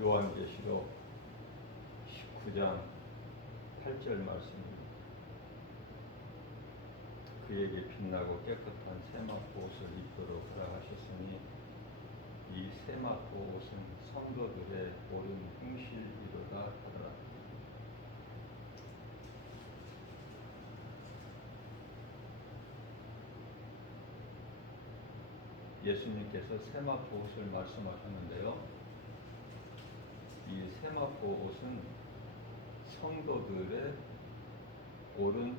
요한계시록 19장 8절 말씀입니다. 그에게 빛나고 깨끗한 세마포 옷을 입도록 허락하셨으니 이 세마포 옷은 성도들의 옳은 행실이로다 하더라. 예수님께서 세마포 옷을 말씀하셨는데요. 이 세마포 옷은 성도들의 옳은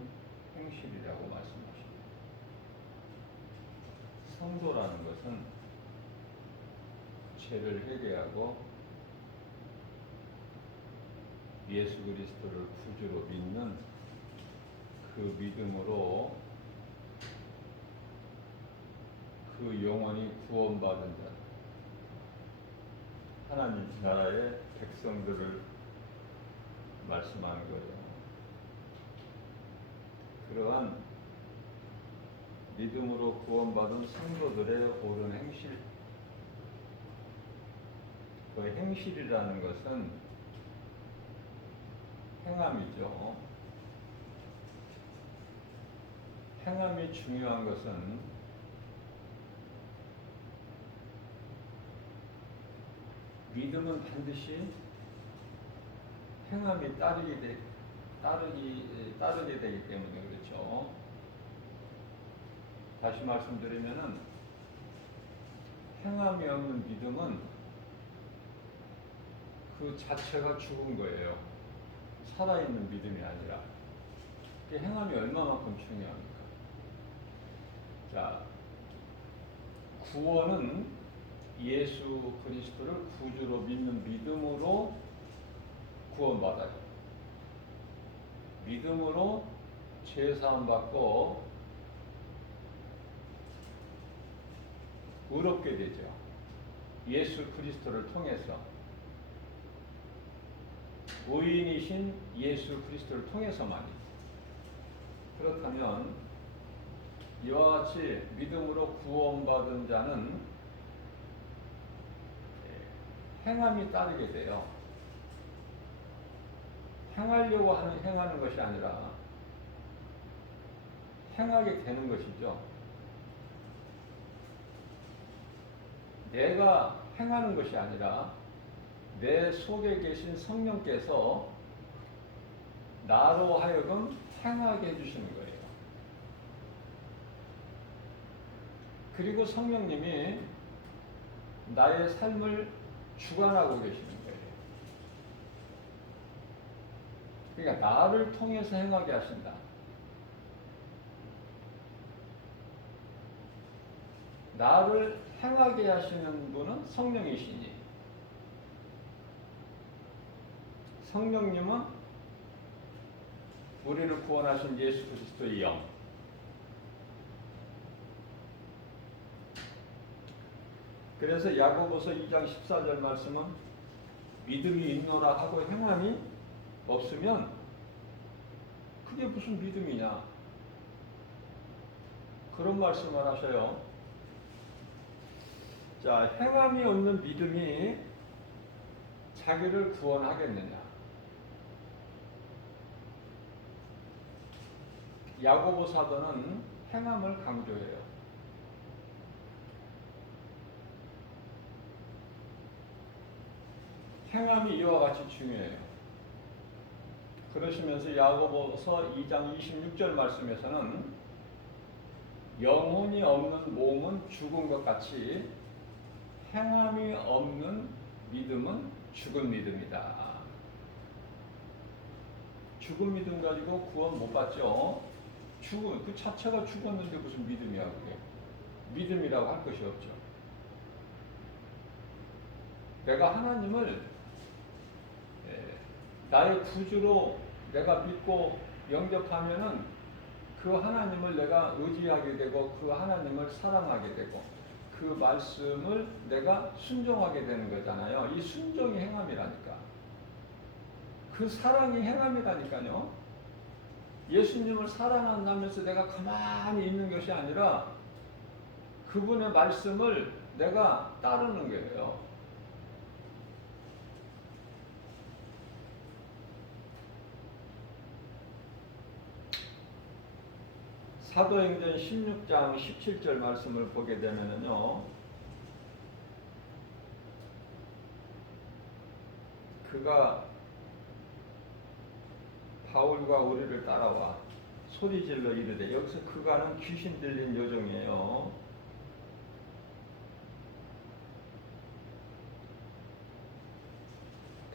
행실이라고 말씀하십니다. 성도라는 것은 죄를 회개하고 예수 그리스도를 구주로 믿는 그 믿음으로 그 영혼이 구원받은 자, 하나님 나라의 백성들을 말씀하는 거예요. 그러한 믿음으로 구원받은 성도들의 옳은 행실, 그 행실이라는 것은 행함이죠. 행함이 중요한 것은 믿음은 반드시 행함이 따르게 되기 때문에 그렇죠. 다시 말씀드리면은 행함이 없는 믿음은 그 자체가 죽은 거예요. 살아있는 믿음이 아니라. 행함이 얼마만큼 중요합니까? 자, 구원은 예수 그리스도를 구주로 믿는 믿음으로 구원받아요. 믿음으로 죄사함 받고 의롭게 되죠. 예수 그리스도를 통해서 의인이신 예수 그리스도를 통해서만이. 그렇다면 이와 같이 믿음으로 구원받은 자는 행함이 따르게 돼요. 행하려고 행하는 것이 아니라 행하게 되는 것이죠. 내가 행하는 것이 아니라 내 속에 계신 성령께서 나로 하여금 행하게 해주시는 거예요. 그리고 성령님이 나의 삶을 주관하고 계시는 거예요. 그러니까 나를 통해서 행하게 하신다. 나를 행하게 하시는 분은 성령이시니 성령님은 우리를 구원하신 예수 그리스도의 영. 그래서 야고보서 2장 14절 말씀은 믿음이 있노라 하고 행함이 없으면 그게 무슨 믿음이냐, 그런 말씀을 하셔요. 자, 행함이 없는 믿음이 자기를 구원하겠느냐? 야고보 사도는 행함을 강조해요. 행함이 이와 같이 중요해요. 그러시면서 야고보서 2장 26절 말씀에서는 영혼이 없는 몸은 죽은 것 같이 행함이 없는 믿음은 죽은 믿음이다. 죽은 믿음 가지고 구원 못 받죠. 죽은 그 자체가 죽었는데 무슨 믿음이야 그게. 믿음이라고 할 것이 없죠. 내가 하나님을 나의 구주로 내가 믿고 영접하면은 그 하나님을 내가 의지하게 되고 그 하나님을 사랑하게 되고 그 말씀을 내가 순종하게 되는 거잖아요. 이 순종이 행함이라니까. 그 사랑이 행함이라니까요. 예수님을 사랑한다면서 내가 가만히 있는 것이 아니라 그분의 말씀을 내가 따르는 거예요. 사도행전 16장 17절 말씀을 보게 되면요, 그가 바울과 우리를 따라와 소리질러 이르되, 여기서 그가는 귀신 들린 여종이에요.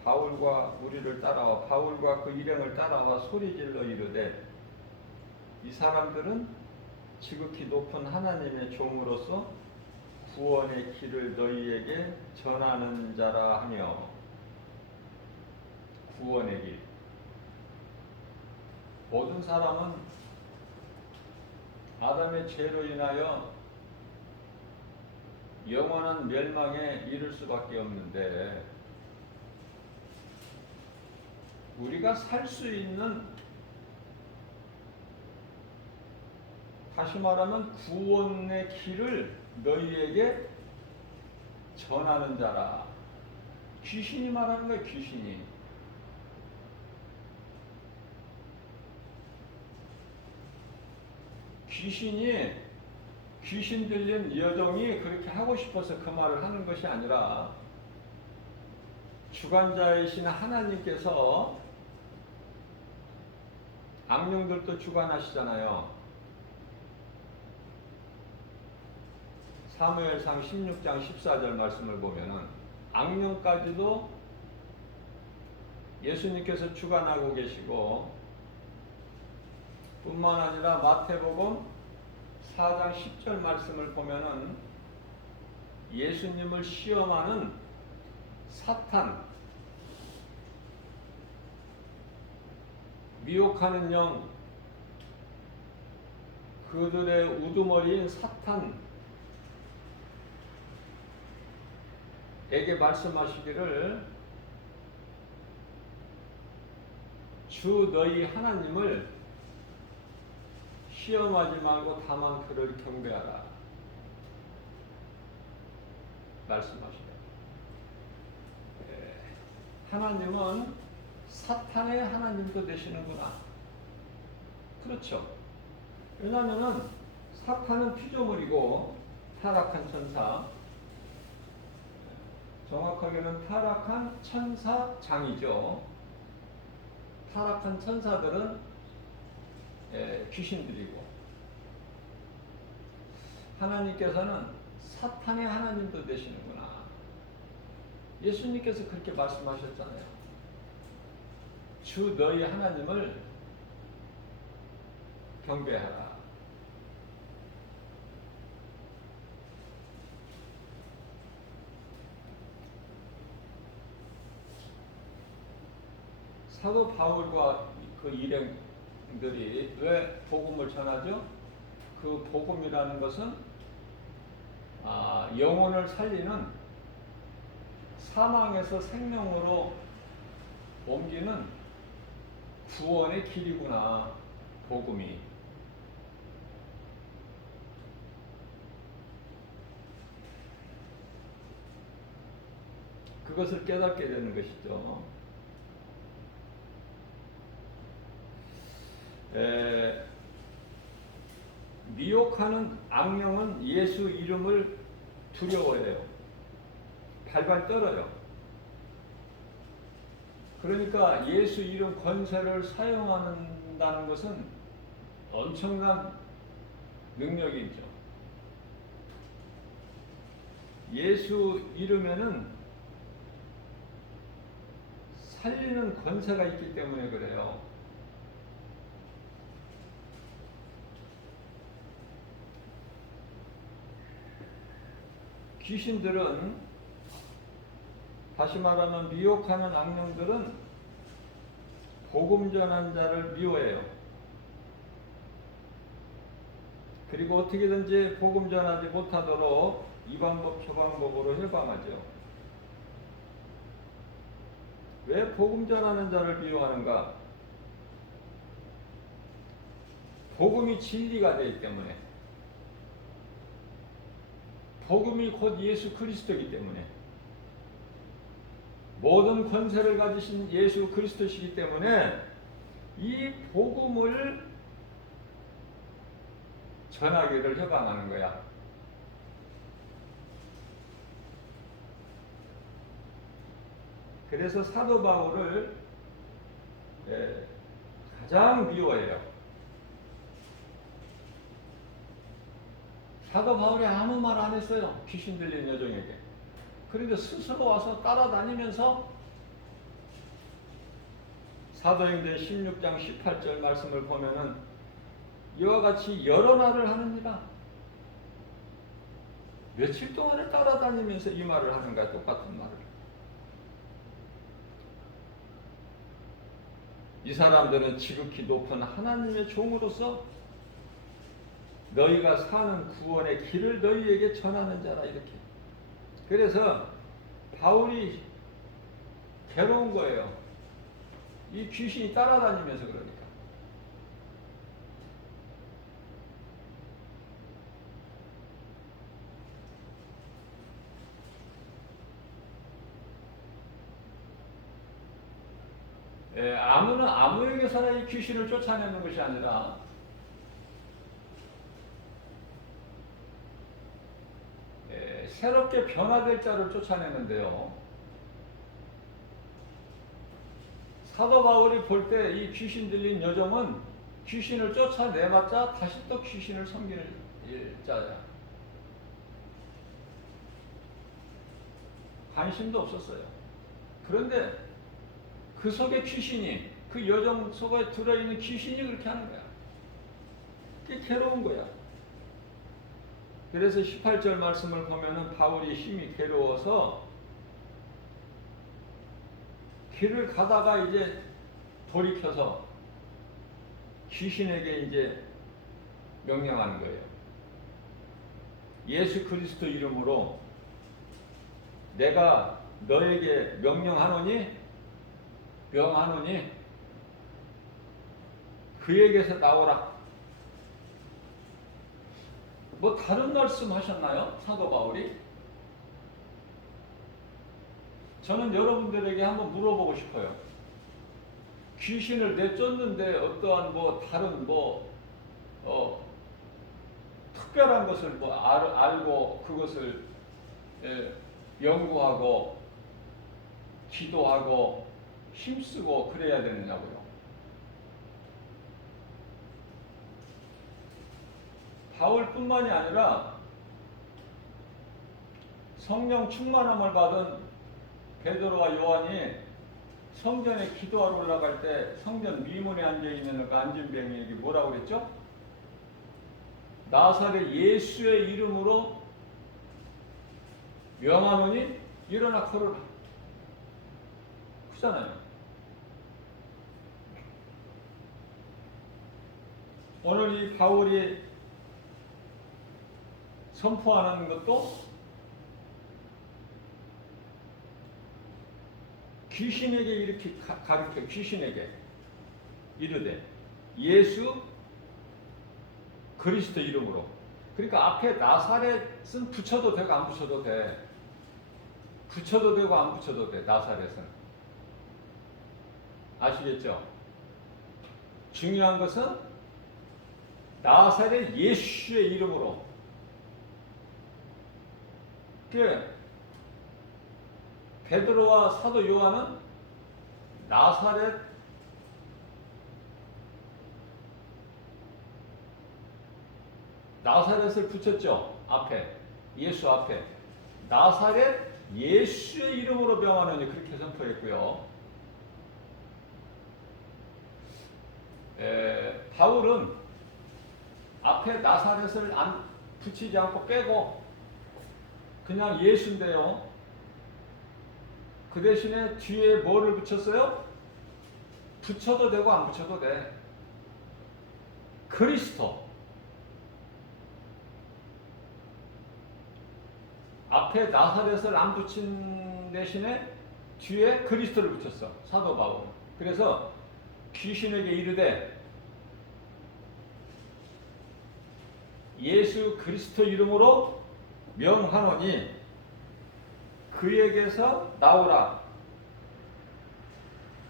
바울과 우리를 따라와, 바울과 그 일행을 따라와 소리질러 이르되, 이 사람들은 지극히 높은 하나님의 종으로서 구원의 길을 너희에게 전하는 자라 하며. 구원의 길. 모든 사람은 아담의 죄로 인하여 영원한 멸망에 이를 수밖에 없는데, 우리가 살 수 있는, 다시 말하면 구원의 길을 너희에게 전하는 자라. 귀신이 말하는 거예요. 귀신이. 귀신 들린 여종이 그렇게 하고 싶어서 그 말을 하는 것이 아니라, 주관자이신 하나님께서, 악령들도 주관하시잖아요. 사무엘상 16장 14절 말씀을 보면은 악령까지도 예수님께서 주관하고 계시고, 뿐만 아니라 마태복음 4장 10절 말씀을 보면은 예수님을 시험하는 사탄, 미혹하는 영, 그들의 우두머리인 사탄에게 말씀하시기를, 주 너희 하나님을 시험하지 말고 다만 그를 경배하라 말씀하시죠. 하나님은 사탄의 하나님도 되시는구나. 그렇죠. 왜냐하면 사탄은 피조물이고 타락한 천사, 정확하게는 타락한 천사장이죠. 타락한 천사들은 귀신들이고, 하나님께서는 사탄의 하나님도 되시는구나. 예수님께서 그렇게 말씀하셨잖아요. 주 너희 하나님을 경배하라. 사도 바울과 그 일행들이 왜 복음을 전하죠? 그 복음이라는 것은 영혼을 살리는, 사망에서 생명으로 옮기는 구원의 길이구나, 복음이. 그것을 깨닫게 되는 것이죠. 미혹하는 악령은 예수 이름을 두려워해요. 발발 떨어요. 그러니까 예수 이름 권세를 사용한다는 것은 엄청난 능력이죠. 예수 이름에는 살리는 권세가 있기 때문에 그래요. 귀신들은, 다시 말하면 미혹하는 악령들은 복음 전한 자를 미워해요. 그리고 어떻게든지 복음 전하지 못하도록 이 방법 저 방법으로 해방하죠. 왜 복음 전하는 자를 미워하는가? 복음이 진리가 되기 때문에, 복음이 곧 예수 그리스도이기 때문에, 모든 권세를 가지신 예수 그리스도시기 때문에 이 복음을 전하기를 협안하는 거야. 그래서 사도 바울을 가장 미워해요. 사도 바울이 아무 말 안 했어요. 귀신 들린 여종에게. 그런데 스스로 와서 따라다니면서 사도행전 16장 18절 말씀을 보면은 이와 같이 여러 날을 하느니라. 며칠 동안을 따라다니면서 이 말을 하는 거야. 똑같은 말을. 이 사람들은 지극히 높은 하나님의 종으로서 너희가 사는 구원의 길을 너희에게 전하는 자라. 이렇게. 그래서 바울이 괴로운 거예요. 이 귀신이 따라다니면서. 그러니까 아무는 아무에게서나 이 귀신을 쫓아내는 것이 아니라 새롭게 변화될 자를 쫓아내는데요. 사도 바울이 볼 때 이 귀신 들린 여종은 귀신을 쫓아내봤자 다시 또 귀신을 섬기는 자야. 관심도 없었어요. 그런데 그 속에 귀신이, 그 여종 속에 들어있는 귀신이 그렇게 하는 거야. 그게 괴로운 거야. 그래서 18절 말씀을 보면은 바울이 심히 괴로워서 길을 가다가 이제 돌이켜서 귀신에게 이제 명령하는 거예요. 예수 그리스도 이름으로 내가 너에게 명령하노니 그에게서 나오라. 뭐 다른 말씀 하셨나요? 사도 바울이? 저는 여러분들에게 한번 물어보고 싶어요. 귀신을 내쫓는데 어떠한 뭐 다른 특별한 것을 알고 그것을 연구하고 기도하고 힘쓰고 그래야 되느냐고요. 바울뿐만이 아니라 성령 충만함을 받은 베드로와 요한이 성전에 기도하러 올라갈 때 성전 미문에 앉아있는 그 안진뱅이에게 뭐라고 그랬죠? 나사렛 예수의 이름으로 명하노니 일어나 걸어라. 그잖아요. 오늘 이 바울이 선포하는 것도 귀신에게 이렇게 가르쳐. 귀신에게 이르되 예수 그리스도 이름으로. 그러니까 앞에 나사렛은 붙여도 되고 안 붙여도 돼. 붙여도 되고 안 붙여도 돼. 나사렛은. 아시겠죠? 중요한 것은 나사렛 예수의 이름으로. 그 베드로와 사도 요한은 나사렛을 붙였죠. 앞에. 예수 앞에. 나사렛 예수의 이름으로 명하노니 그렇게 선포했고요. 바울은 앞에 나사렛을 안 붙이지 않고 빼고 그냥 예수인데요. 그 대신에 뒤에 뭐를 붙였어요? 붙여도 되고 안 붙여도 돼. 그리스도. 앞에 나사렛을 안 붙인 대신에 뒤에 그리스도를 붙였어. 사도 바울은. 그래서 귀신에게 이르되 예수 그리스도 이름으로 명하노니 그에게서 나오라.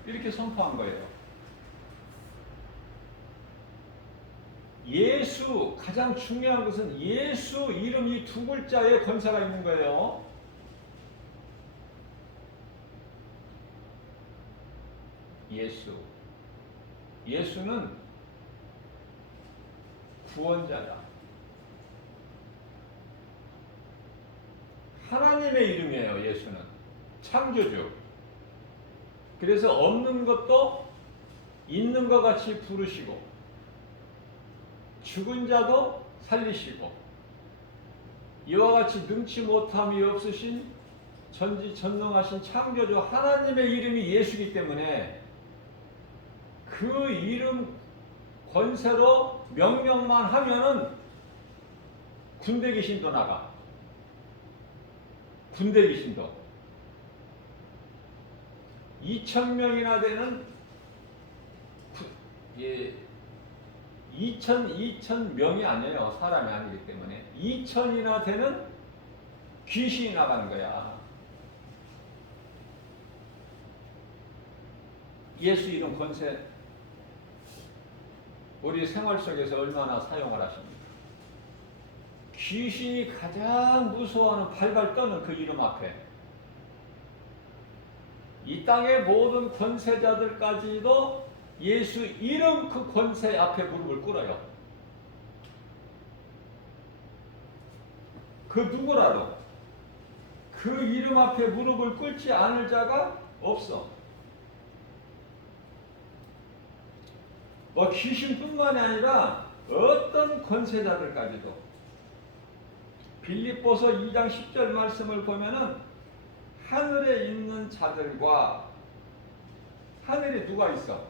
이렇게 선포한 거예요. 예수, 가장 중요한 것은 예수 이름 이 두 글자에 권세가 있는 거예요. 예수. 예수는 구원자다. 하나님의 이름이에요. 예수는 창조주. 그래서 없는 것도 있는 것 같이 부르시고 죽은 자도 살리시고 이와 같이 능치 못함이 없으신 전지전능하신 창조주 하나님의 이름이 예수이기 때문에 그 이름 권세로 명령만 하면은 군대 귀신도 나가. 군대 귀신도 2,000명이나 되는 2,000명이 아니에요. 사람이 아니기 때문에 2,000이나 되는 귀신이 나가는 거야. 예수 이름 권세 우리 생활 속에서 얼마나 사용을 하십니까? 귀신이 가장 무서워하는 발발 떠는 그 이름 앞에 이 땅의 모든 권세자들까지도 예수 이름 그 권세 앞에 무릎을 꿇어요. 그 누구라도 그 이름 앞에 무릎을 꿇지 않을 자가 없어. 뭐 귀신뿐만이 아니라 어떤 권세자들까지도 빌립보서 2장 10절 말씀을 보면은 하늘에 있는 자들과 하늘에 누가 있어?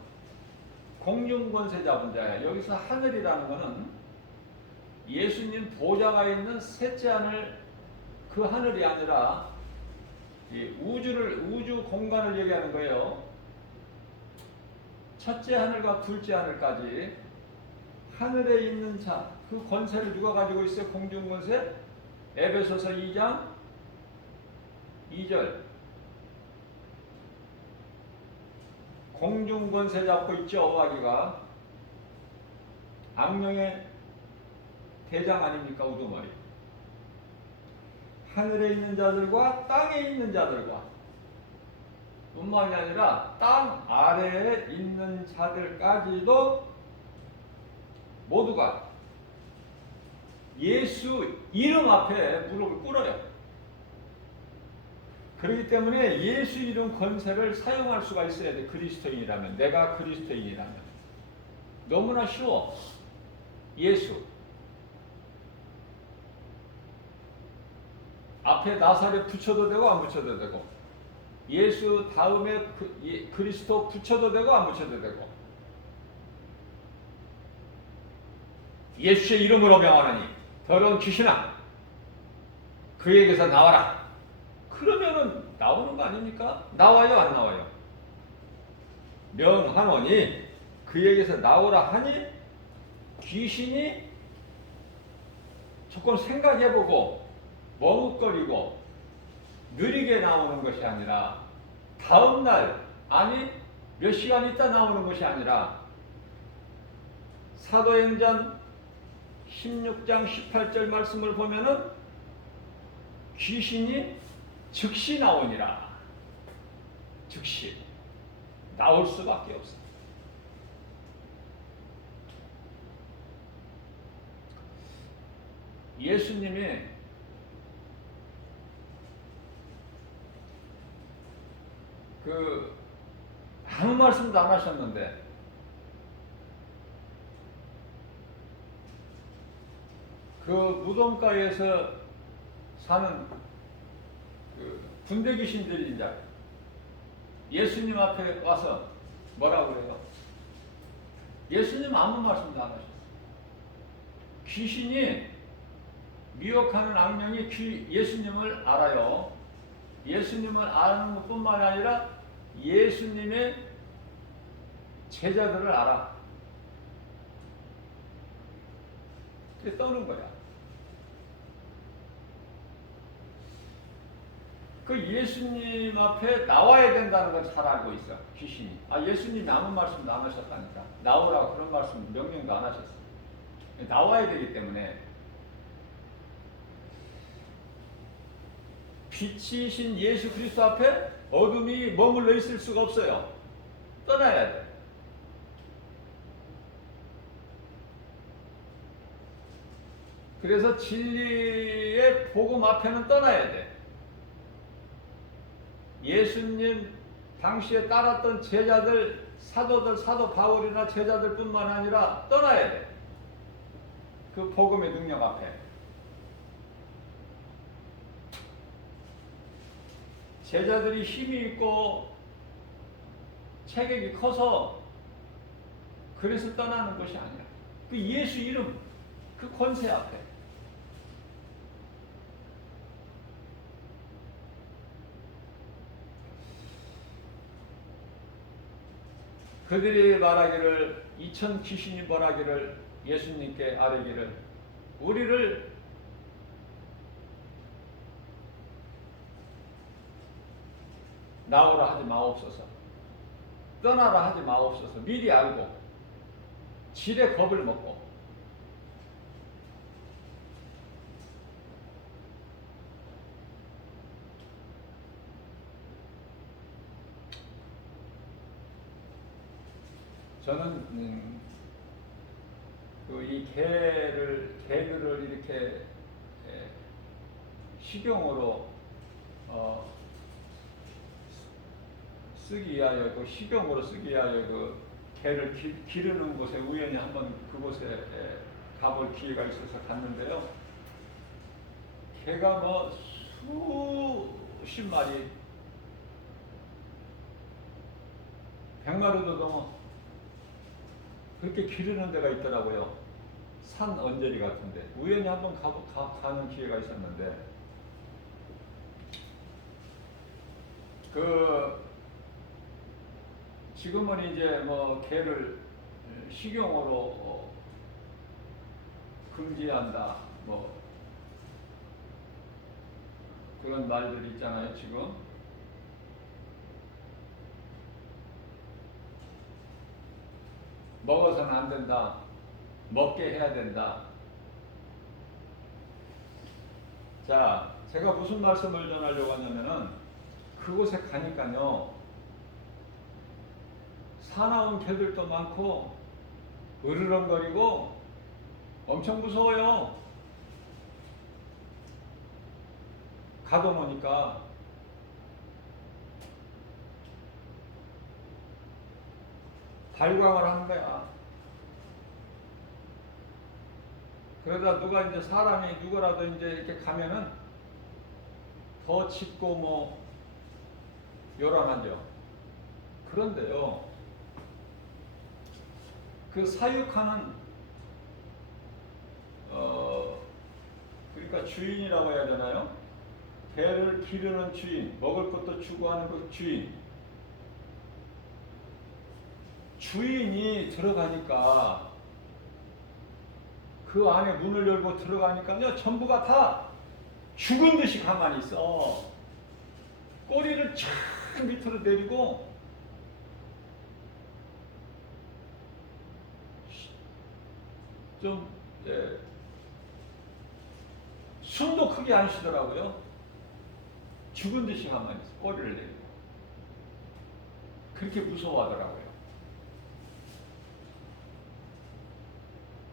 공중권세자 분자야. 여기서 하늘이라는 것은 예수님 보좌가 있는 셋째 하늘 그 하늘이 아니라 우주 공간을 얘기하는 거예요. 첫째 하늘과 둘째 하늘까지 하늘에 있는 자, 그 권세를 누가 가지고 있어요? 공중권세? 에베소서 2장 2절 공중권세 잡고 있죠. 어와기가 악령의 대장 아닙니까? 우두머리. 하늘에 있는 자들과 땅에 있는 자들과 뿐만이 아니라 땅 아래에 있는 자들까지도 모두가 예수 이름 앞에 무릎을 꿇어요. 그렇기 때문에 예수 이름 권세를 사용할 수가 있어야 돼. 그리스도인이라면, 내가 그리스도인이라면. 너무나 쉬워. 예수 앞에 나사렛 붙여도 되고 안 붙여도 되고, 예수 다음에 그리스도 붙여도 되고 안 붙여도 되고, 예수의 이름으로 명하노니 더러운 귀신아 그에게서 나와라. 그러면은 나오는 거 아닙니까? 나와요 안 나와요? 명하노니 그에게서 나오라 하니 귀신이 조금 생각해보고 머뭇거리고 느리게 나오는 것이 아니라 다음날 아니 몇 시간 있다 나오는 것이 아니라 사도행전 16장 18절 말씀을 보면은 귀신이 즉시 나오니라. 즉시 나올 수밖에 없어. 예수님이 아무 말씀도 안 하셨는데 그 무덤가에서 사는 군대 귀신들이 이제 예수님 앞에 와서 뭐라고 그래요? 예수님 아무 말씀도 안 하셨어요. 귀신이 미혹하는 악령이 예수님을 알아요. 예수님을 아는 것뿐만 아니라 예수님의 제자들을 알아. 그게 떠는 거야. 그 예수님 앞에 나와야 된다는 걸 잘 알고 있어. 귀신이. 예수님이 아무 말씀도 안 하셨다니까. 나오라고 그런 말씀 명령도 안 하셨어. 나와야 되기 때문에 빛이신 예수 그리스도 앞에 어둠이 머물러 있을 수가 없어요. 떠나야 돼. 그래서 진리의 복음 앞에는 떠나야 돼. 예수님 당시에 따랐던 제자들, 사도들, 사도 바울이나 제자들 뿐만 아니라 떠나야 돼. 그 복음의 능력 앞에. 제자들이 힘이 있고 체격이 커서 그래서 떠나는 것이 아니야. 그 예수 이름, 그 권세 앞에. 그들이 말하기를, 2000 귀신이 말하기를, 예수님께 아뢰기를, 우리를 나오라 하지 마옵소서, 떠나라 하지 마옵소서. 미리 알고 질의 겁을 먹고. 저는 이 개들을 이렇게 식용으로 쓰기 위하여, 그 식용으로 쓰기 위하여 그 개를 기르는 곳에 우연히 한번 그곳에 가볼 기회가 있어서 갔는데요. 개가 뭐 수십 마리, 100마리도 넘어 그렇게 기르는 데가 있더라고요. 산 언저리 같은데 우연히 한번 가는 기회가 있었는데, 지금은 이제 뭐 개를 식용으로 금지한다, 뭐 그런 말들이 있잖아요. 지금 먹어서는 안 된다, 먹게 해야 된다. 자, 제가 무슨 말씀을 전하려고 하냐면은, 그곳에 가니까요, 사나운 개들도 많고 으르렁거리고 엄청 무서워요. 가둬놓으니까. 발광을 하는 거야. 그러다 누가 이제 사람이 누구라도 이제 이렇게 가면은 더 짖고 뭐 요란하죠. 그런데요, 그 사육하는 그러니까 주인이라고 해야 되나요? 개를 기르는 주인, 먹을 것도 추구하는 그 주인이 들어가니까, 그 안에 문을 열고 들어가니까요, 전부가 다 죽은 듯이 가만히 있어. 꼬리를 쫙 밑으로 내리고 좀 숨도 크게 안 쉬더라고요. 죽은 듯이 가만히 있어. 꼬리를 내리고. 그렇게 무서워하더라고요.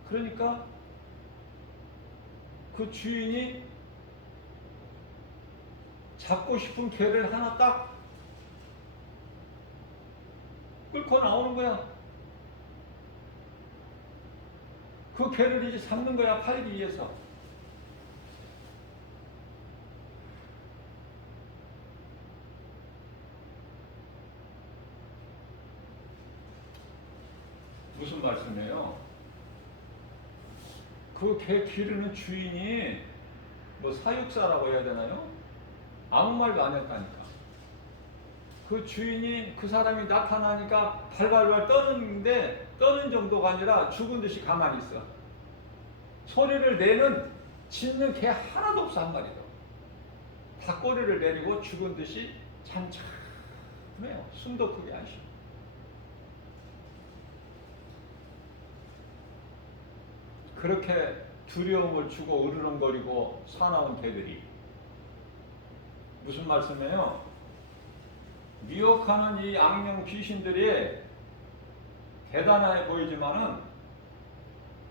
그러니까 그 주인이 잡고 싶은 개를 하나 딱 끌고 나오는 거야. 그 개를 이제 잡는 거야, 팔기 위해서. 무슨 말씀이에요? 그 개 기르는 주인이 뭐 사육사라고 해야 되나요? 아무 말도 안 했다니까. 그 주인이, 그 사람이 나타나니까 발발발 떠는데, 떠는 정도가 아니라 죽은 듯이 가만히 있어. 소리를 내는, 짖는 개 하나도 없어, 한 마리도. 다 꼬리를 내리고 죽은 듯이 잠잠해요. 숨도 크게 안 쉬어. 그렇게 두려움을 주고 으르렁거리고 사나운 개들이. 무슨 말씀이에요? 미혹하는 이 악령 귀신들이 대단해 보이지만은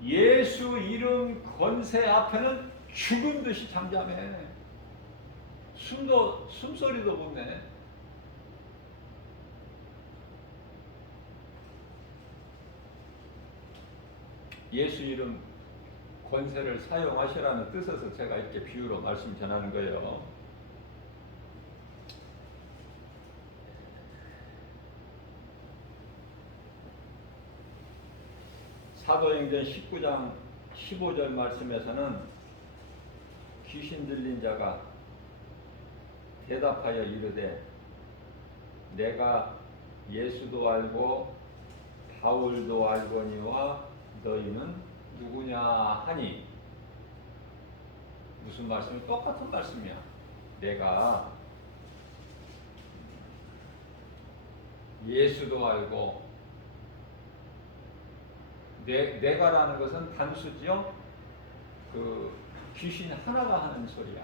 예수 이름 권세 앞에는 죽은 듯이 잠잠해. 숨소리도 못 내. 예수 이름 권세를 사용하시라는 뜻에서 제가 이렇게 비유로 말씀 전하는 거예요. 사도행전 19장 15절 말씀에서는 귀신 들린 자가 대답하여 이르되 내가 예수도 알고 바울도 알거니와 너희는 누구냐 하니. 무슨 말씀이? 똑같은 말씀이야. 내가 예수도 알고, 내가라는 것은 단수지요. 그 귀신 하나가 하는 소리야.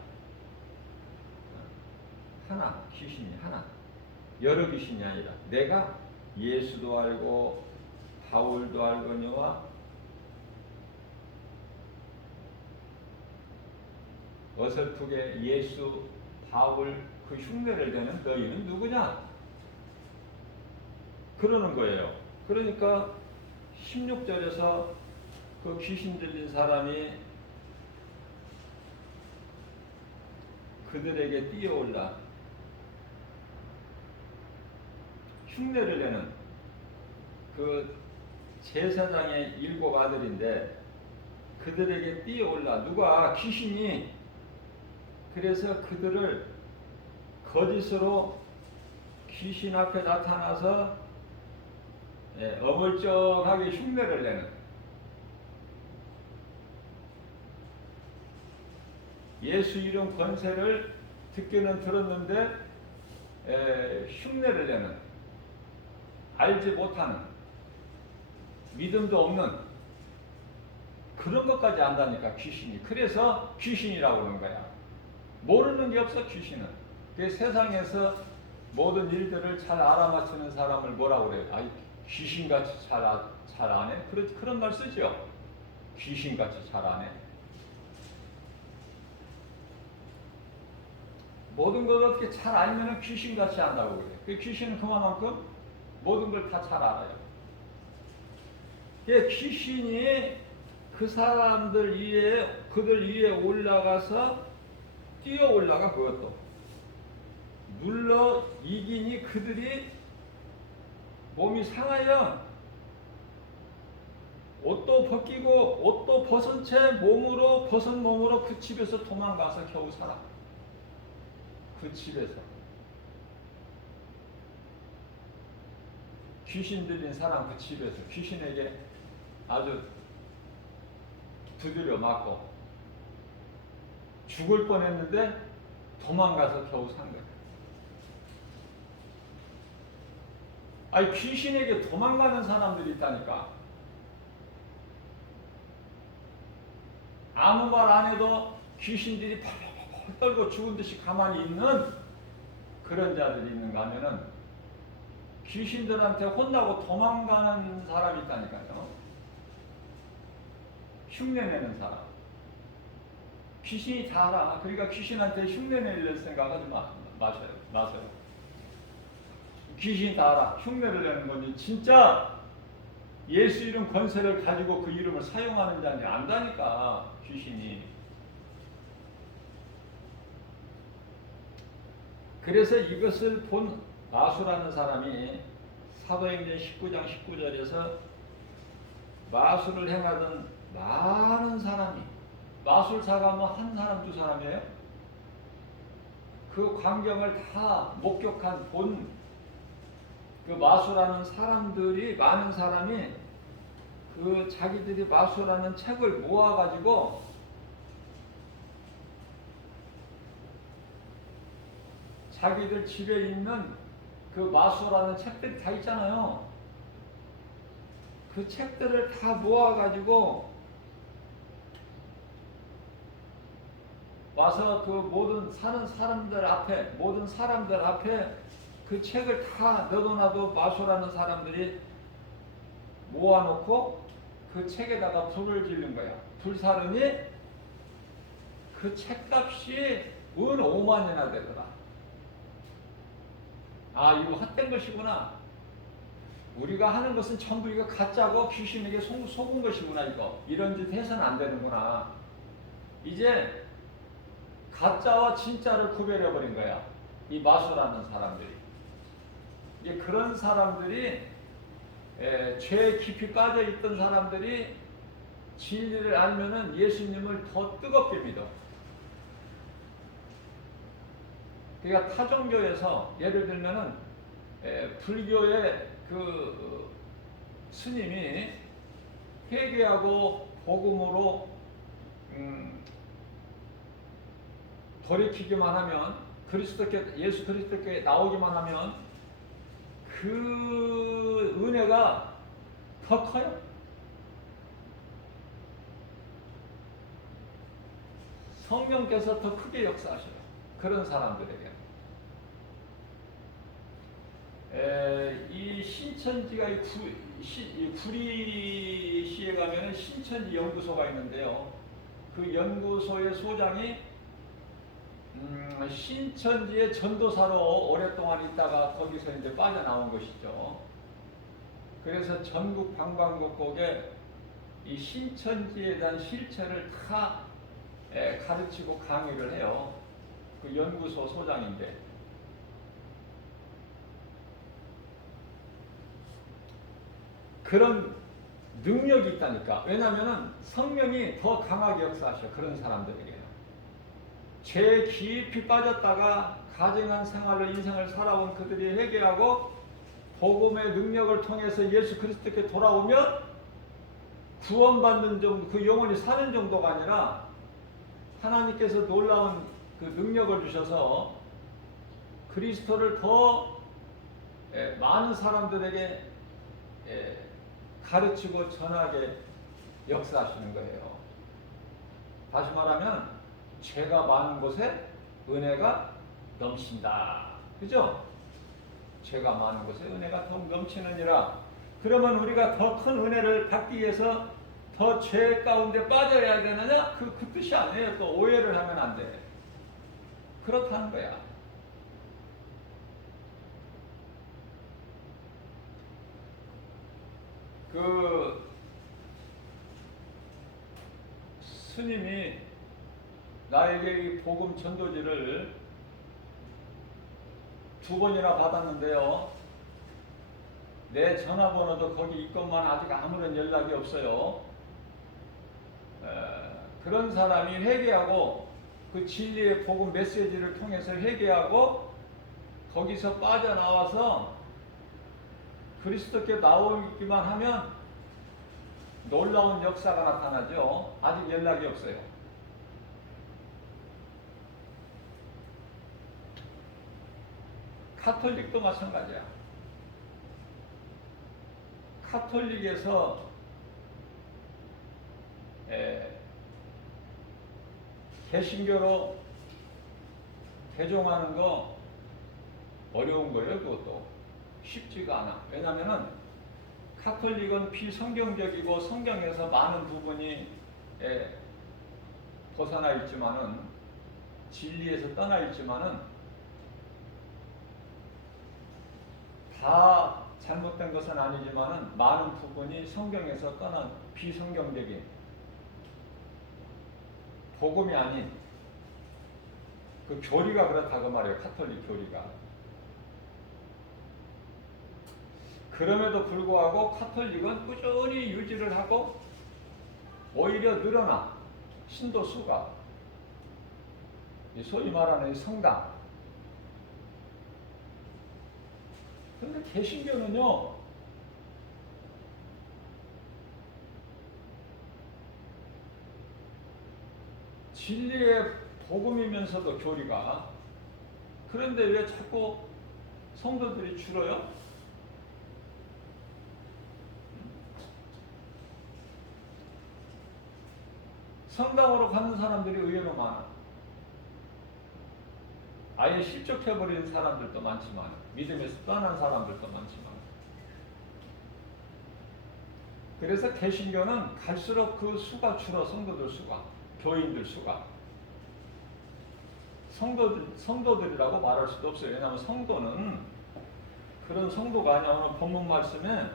하나, 귀신이 하나. 여러 귀신이 아니라 내가 예수도 알고 바울도 알거니와 어설프게 예수, 바울 그 흉내를 내는 너희는 누구냐? 그러는 거예요. 그러니까 16절에서 그 귀신 들린 사람이 그들에게 뛰어올라 흉내를 내는 그 제사장의 7 아들인데 그들에게 뛰어올라 누가 귀신이 그래서 그들을 거짓으로 귀신 앞에 나타나서 어물쩡하게 흉내를 내는, 예수 이름 권세를 듣기는 들었는데 흉내를 내는, 알지 못하는, 믿음도 없는 그런 것까지 안다니까 귀신이. 그래서 귀신이라고 그러는 거야. 모르는 게 없어 귀신은. 그 세상에서 모든 일들을 잘 알아맞히는 사람을 뭐라고 그래요? 아이 귀신같이 잘 아네? 그런 말 쓰죠. 귀신같이 잘 아네. 모든 걸 어떻게 잘 알면 귀신같이 안다고 그래요. 그 귀신은 그만큼 모든 걸 다 잘 알아요. 귀신이 그 사람들 위에, 그들 위에 올라가서 뛰어 올라가. 그것도 눌러 이기니 그들이 몸이 상하여 옷도 벗기고 옷도 벗은 채 벗은 몸으로 그 집에서 도망가서 겨우 살아. 그 집에서 귀신 들린 사람 그 집에서 귀신에게 아주 두드려 맞고 죽을 뻔했는데 도망가서 겨우 산 거야. 아니 귀신에게 도망가는 사람들이 있다니까. 아무 말 안 해도 귀신들이 펄펄 떨고 죽은 듯이 가만히 있는 그런 자들이 있는가 하면은 귀신들한테 혼나고 도망가는 사람이 있다니까요. 흉내내는 사람. 귀신이 다 알아. 그러니까 귀신한테 흉내낼 생각하지 마세요. 귀신이 다 알아. 흉내를 내는 건지 진짜 예수 이름 권세를 가지고 그 이름을 사용하는 자인지 안다니까 귀신이. 그래서 이것을 본 마수라는 사람이 사도행전 19장 19절에서 마수를 행하던 많은 사람이, 마술사가 뭐 한 사람 두 사람이에요? 그 광경을 다 목격한 본 그 마술하는 사람들이, 많은 사람이 그 자기들이 마술하는 책을 모아가지고 자기들 집에 있는 그 마술하는 책들이 다 있잖아요. 그 책들을 다 모아가지고 와서 그 모든 사는 사람들 앞에, 모든 사람들 앞에 그 책을 다 너도나도 마소라는 사람들이 모아놓고 그 책에다가 불을 지른 거야. 불사르니 그 책값이 은 5만이나 되더라. 아, 이거 헛된 것이구나. 우리가 하는 것은 전부 이거 가짜고 귀신에게 속은 것이구나. 이거 이런 짓 해서는 안 되는구나. 이제 가짜와 진짜를 구별해 버린 거야. 이 마소라는 사람들이. 이제 그런 사람들이 죄에 깊이 빠져 있던 사람들이 진리를 알면은 예수님을 더 뜨겁게 믿어. 그러니까 타종교에서 예를 들면은 불교의 그 스님이 회개하고 복음으로 돌이키기만 하면 예수 그리스도께 나오기만 하면 그 은혜가 더 커요. 성령께서 더 크게 역사하셔요. 그런 사람들에게. 이 신천지가 구리시에 가면은 신천지 연구소가 있는데요. 그 연구소의 소장이 신천지의 전도사로 오랫동안 있다가 거기서 이제 빠져나온 것이죠. 그래서 전국 방방곡곡에 이 신천지에 대한 실체를 다 가르치고 강의를 해요. 그 연구소 소장인데. 그런 능력이 있다니까. 왜냐하면 성령이 더 강하게 역사하셔. 그런 사람들에게. 죄에 깊이 빠졌다가 가증한 생활을 인생을 살아온 그들이 회개하고 복음의 능력을 통해서 예수 그리스도께 돌아오면 구원받는 정도, 그 영혼이 사는 정도가 아니라 하나님께서 놀라운 그 능력을 주셔서 그리스도를 더 많은 사람들에게 가르치고 전하게 역사하시는 거예요. 다시 말하면 죄가 많은 곳에 은혜가 넘친다. 그죠? 죄가 많은 곳에 은혜가 더 넘치느니라. 그러면 우리가 더 큰 은혜를 받기 위해서 더 죄 가운데 빠져야 되느냐? 그 뜻이 아니에요. 또 오해를 하면 안 돼. 그렇다는 거야. 그 스님이 나에게 이 복음 전도지를 2번이나 받았는데요. 내 전화번호도 거기 있건만 아직 아무런 연락이 없어요. 그런 사람이 회개하고 그 진리의 복음 메시지를 통해서 회개하고 거기서 빠져나와서 그리스도께 나오기만 하면 놀라운 역사가 나타나죠. 아직 연락이 없어요. 카톨릭도 마찬가지야. 카톨릭에서 개신교로 개종하는 거 어려운 거예요. 그것도 쉽지가 않아. 왜냐하면은 카톨릭은 비성경적이고 성경에서 많은 부분이 벗어나 있지만은 진리에서 떠나 있지만은 다 잘못된 것은 아니지만은 많은 부분이 성경에서 떠난 비성경적인 복음이 아닌 그 교리가 그렇다고 말해요. 카톨릭 교리가. 그럼에도 불구하고 카톨릭은 꾸준히 유지를 하고 오히려 늘어나. 신도 수가. 소위 말하는 성당. 그런데 개신교는요, 진리의 복음이면서도 교리가. 그런데 왜 자꾸 성도들이 줄어요? 성당으로 가는 사람들이 의외로 많아. 아예 실족해버리는 사람들도 많지만, 믿음에서 떠난 사람들도 많지만, 그래서 개신교는 갈수록 그 수가 줄어. 성도들 수가, 교인들 수가. 성도들이라고 말할 수도 없어요. 왜냐하면 성도는 그런 성도가 아니야. 오늘 본문 말씀에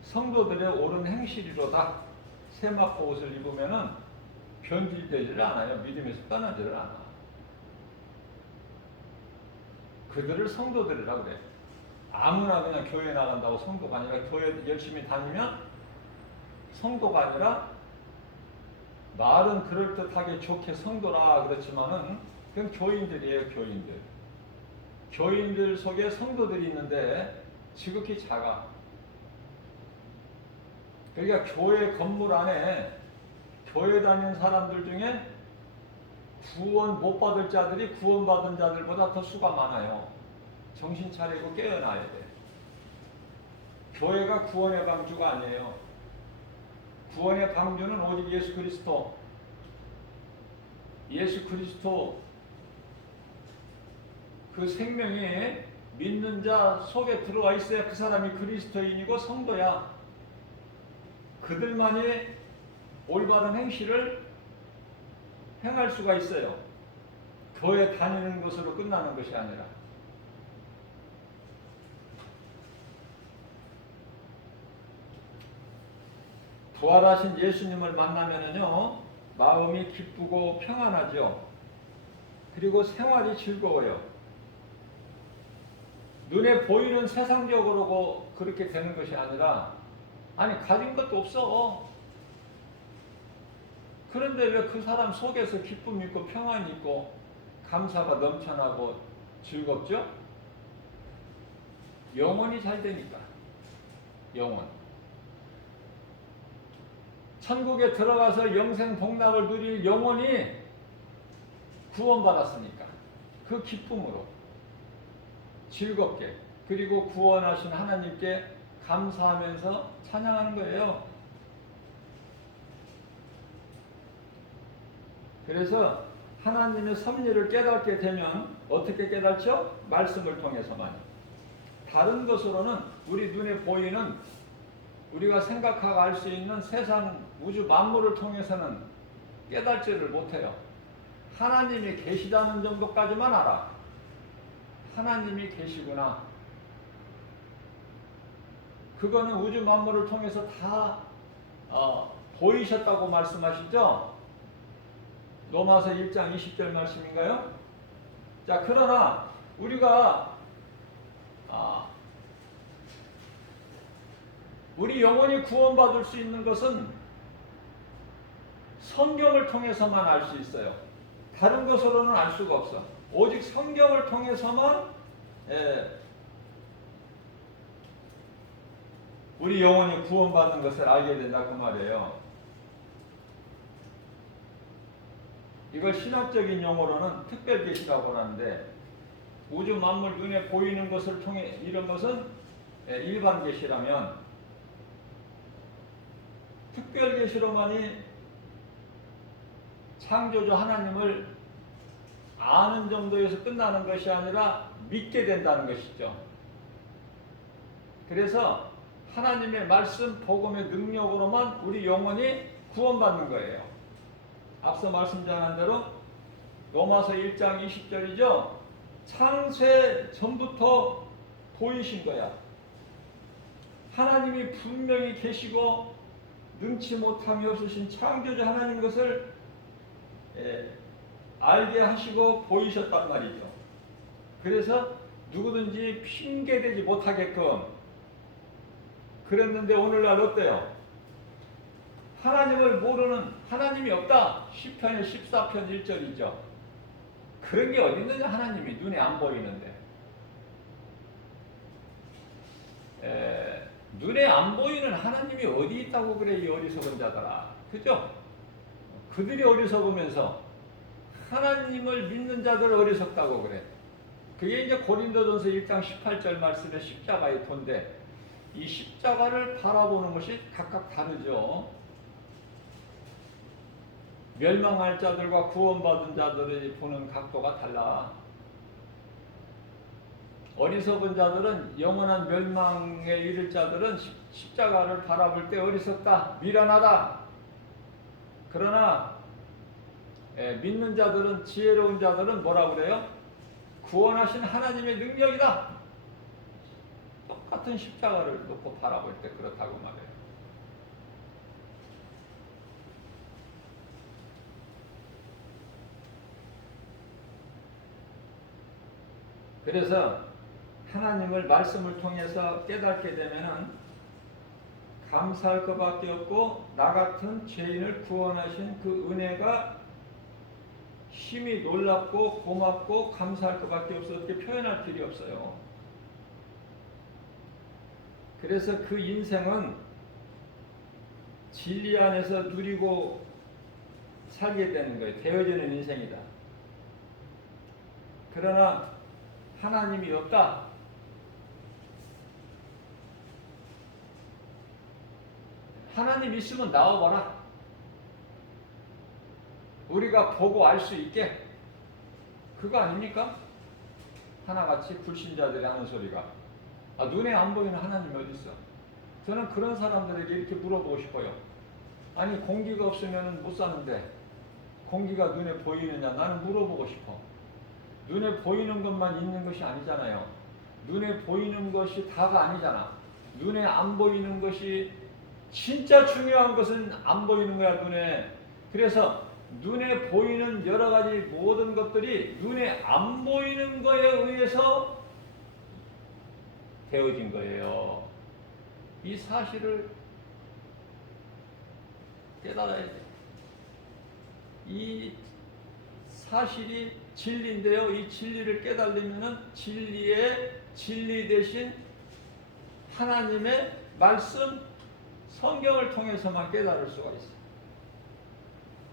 성도들의 옳은 행실이로다. 세마포 옷을 입으면은 변질되지를 않아요. 믿음에서 떠나지를 않아. 그들을 성도들이라고 그래. 아무나 그냥 교회 나간다고 성도가 아니라, 교회 열심히 다니면 성도가 아니라, 말은 그럴듯하게 좋게 성도라 그렇지만은 그건 교인들이에요. 교인들. 교인들 속에 성도들이 있는데 지극히 작아. 그러니까 교회 건물 안에 교회 다니는 사람들 중에 구원 못 받을 자들이 구원받은 자들보다 더 수가 많아요. 정신 차리고 깨어나야 돼. 교회가 구원의 방주가 아니에요. 구원의 방주는 오직 예수 그리스도. 예수 그리스도 그 생명이 믿는 자 속에 들어와 있어야 그 사람이 그리스도인이고 성도야. 그들만이 올바른 행실을 행할 수가 있어요. 교회 다니는 것으로 끝나는 것이 아니라. 부활하신 예수님을 만나면은요, 마음이 기쁘고 평안하죠. 그리고 생활이 즐거워요. 눈에 보이는 세상적으로 그렇게 되는 것이 아니라, 아니 가진 것도 없어. 그런데 왜 그 사람 속에서 기쁨이 있고 평안이 있고 감사가 넘쳐나고 즐겁죠? 영혼이 잘 되니까. 영혼. 천국에 들어가서 영생 복락을 누릴 영혼이 구원받았으니까 그 기쁨으로 즐겁게, 그리고 구원하신 하나님께 감사하면서 찬양하는 거예요. 그래서 하나님의 섭리를 깨닫게 되면 어떻게 깨닫죠? 말씀을 통해서만. 다른 것으로는 우리 눈에 보이는, 우리가 생각하고 알 수 있는 세상 우주 만물을 통해서는 깨닫지를 못해요. 하나님이 계시다는 정도까지만 알아. 하나님이 계시구나. 그거는 우주 만물을 통해서 다 보이셨다고 말씀하시죠? 로마서 1장 20절 말씀인가요? 자, 그러나 우리가 우리 영혼이 구원받을 수 있는 것은 성경을 통해서만 알 수 있어요. 다른 것으로는 알 수가 없어. 오직 성경을 통해서만 우리 영혼이 구원받는 것을 알게 된다 그 말이에요. 이걸 신학적인 용어로는 특별계시라고 하는데, 우주 만물 눈에 보이는 것을 통해 이런 것은 일반 계시라면, 특별계시로만이 창조주 하나님을 아는 정도에서 끝나는 것이 아니라 믿게 된다는 것이죠. 그래서 하나님의 말씀, 복음의 능력으로만 우리 영혼이 구원받는 거예요. 앞서 말씀드린 대로 로마서 1장 20절이죠. 창세 전부터 보이신 거야. 하나님이 분명히 계시고 능치 못함이 없으신 창조주 하나님 것을 알게 하시고 보이셨단 말이죠. 그래서 누구든지 핑계대지 못하게끔 그랬는데, 오늘날 어때요? 하나님을 모르는, 하나님이 없다. 시편의 14편 1절이죠. 그런 게 어디 있느냐? 하나님이 눈에 안 보이는데. 눈에 안 보이는 하나님이 어디 있다고 그래, 이 어리석은 자들아. 그죠? 그들이 어리석으면서 하나님을 믿는 자들 어리석다고 그래. 그게 이제 고린도전서 1장 18절 말씀의 십자가의 도인데, 이 십자가를 바라보는 것이 각각 다르죠. 멸망할 자들과 구원받은 자들이 보는 각도가 달라. 어리석은 자들은 영원한 멸망에 이를 자들은 십자가를 바라볼 때 어리석다, 미련하다. 그러나 믿는 자들은, 지혜로운 자들은 뭐라 그래요? 구원하신 하나님의 능력이다. 똑같은 십자가를 놓고 바라볼 때 그렇다고 말해요. 그래서 하나님을 말씀을 통해서 깨닫게 되면은 감사할 것밖에 없고, 나 같은 죄인을 구원하신 그 은혜가 힘이 놀랍고 고맙고 감사할 것밖에 없어. 어떻게 표현할 길이 없어요. 그래서 그 인생은 진리 안에서 누리고 살게 되는 거예요. 되어지는 인생이다. 그러나 하나님이 없다. 하나님 있으면 나와봐라. 우리가 보고 알 수 있게. 그거 아닙니까? 하나같이 불신자들이 하는 소리가. 눈에 안 보이는 하나님이 어디 있어? 저는 그런 사람들에게 이렇게 물어보고 싶어요. 아니, 공기가 없으면 못 사는데 공기가 눈에 보이느냐? 나는 물어보고 싶어. 눈에 보이는 것만 있는 것이 아니잖아요. 눈에 보이는 것이 다가 아니잖아. 눈에 안 보이는 것이, 진짜 중요한 것은 안 보이는 거야, 눈에. 그래서 눈에 보이는 여러 가지 모든 것들이 눈에 안 보이는 거에 의해서 되어진 거예요. 이 사실을 깨달아야 돼. 이 사실이 진리인데요. 이 진리를 깨달으면은 진리 대신 하나님의 말씀, 성경을 통해서만 깨달을 수가 있어요.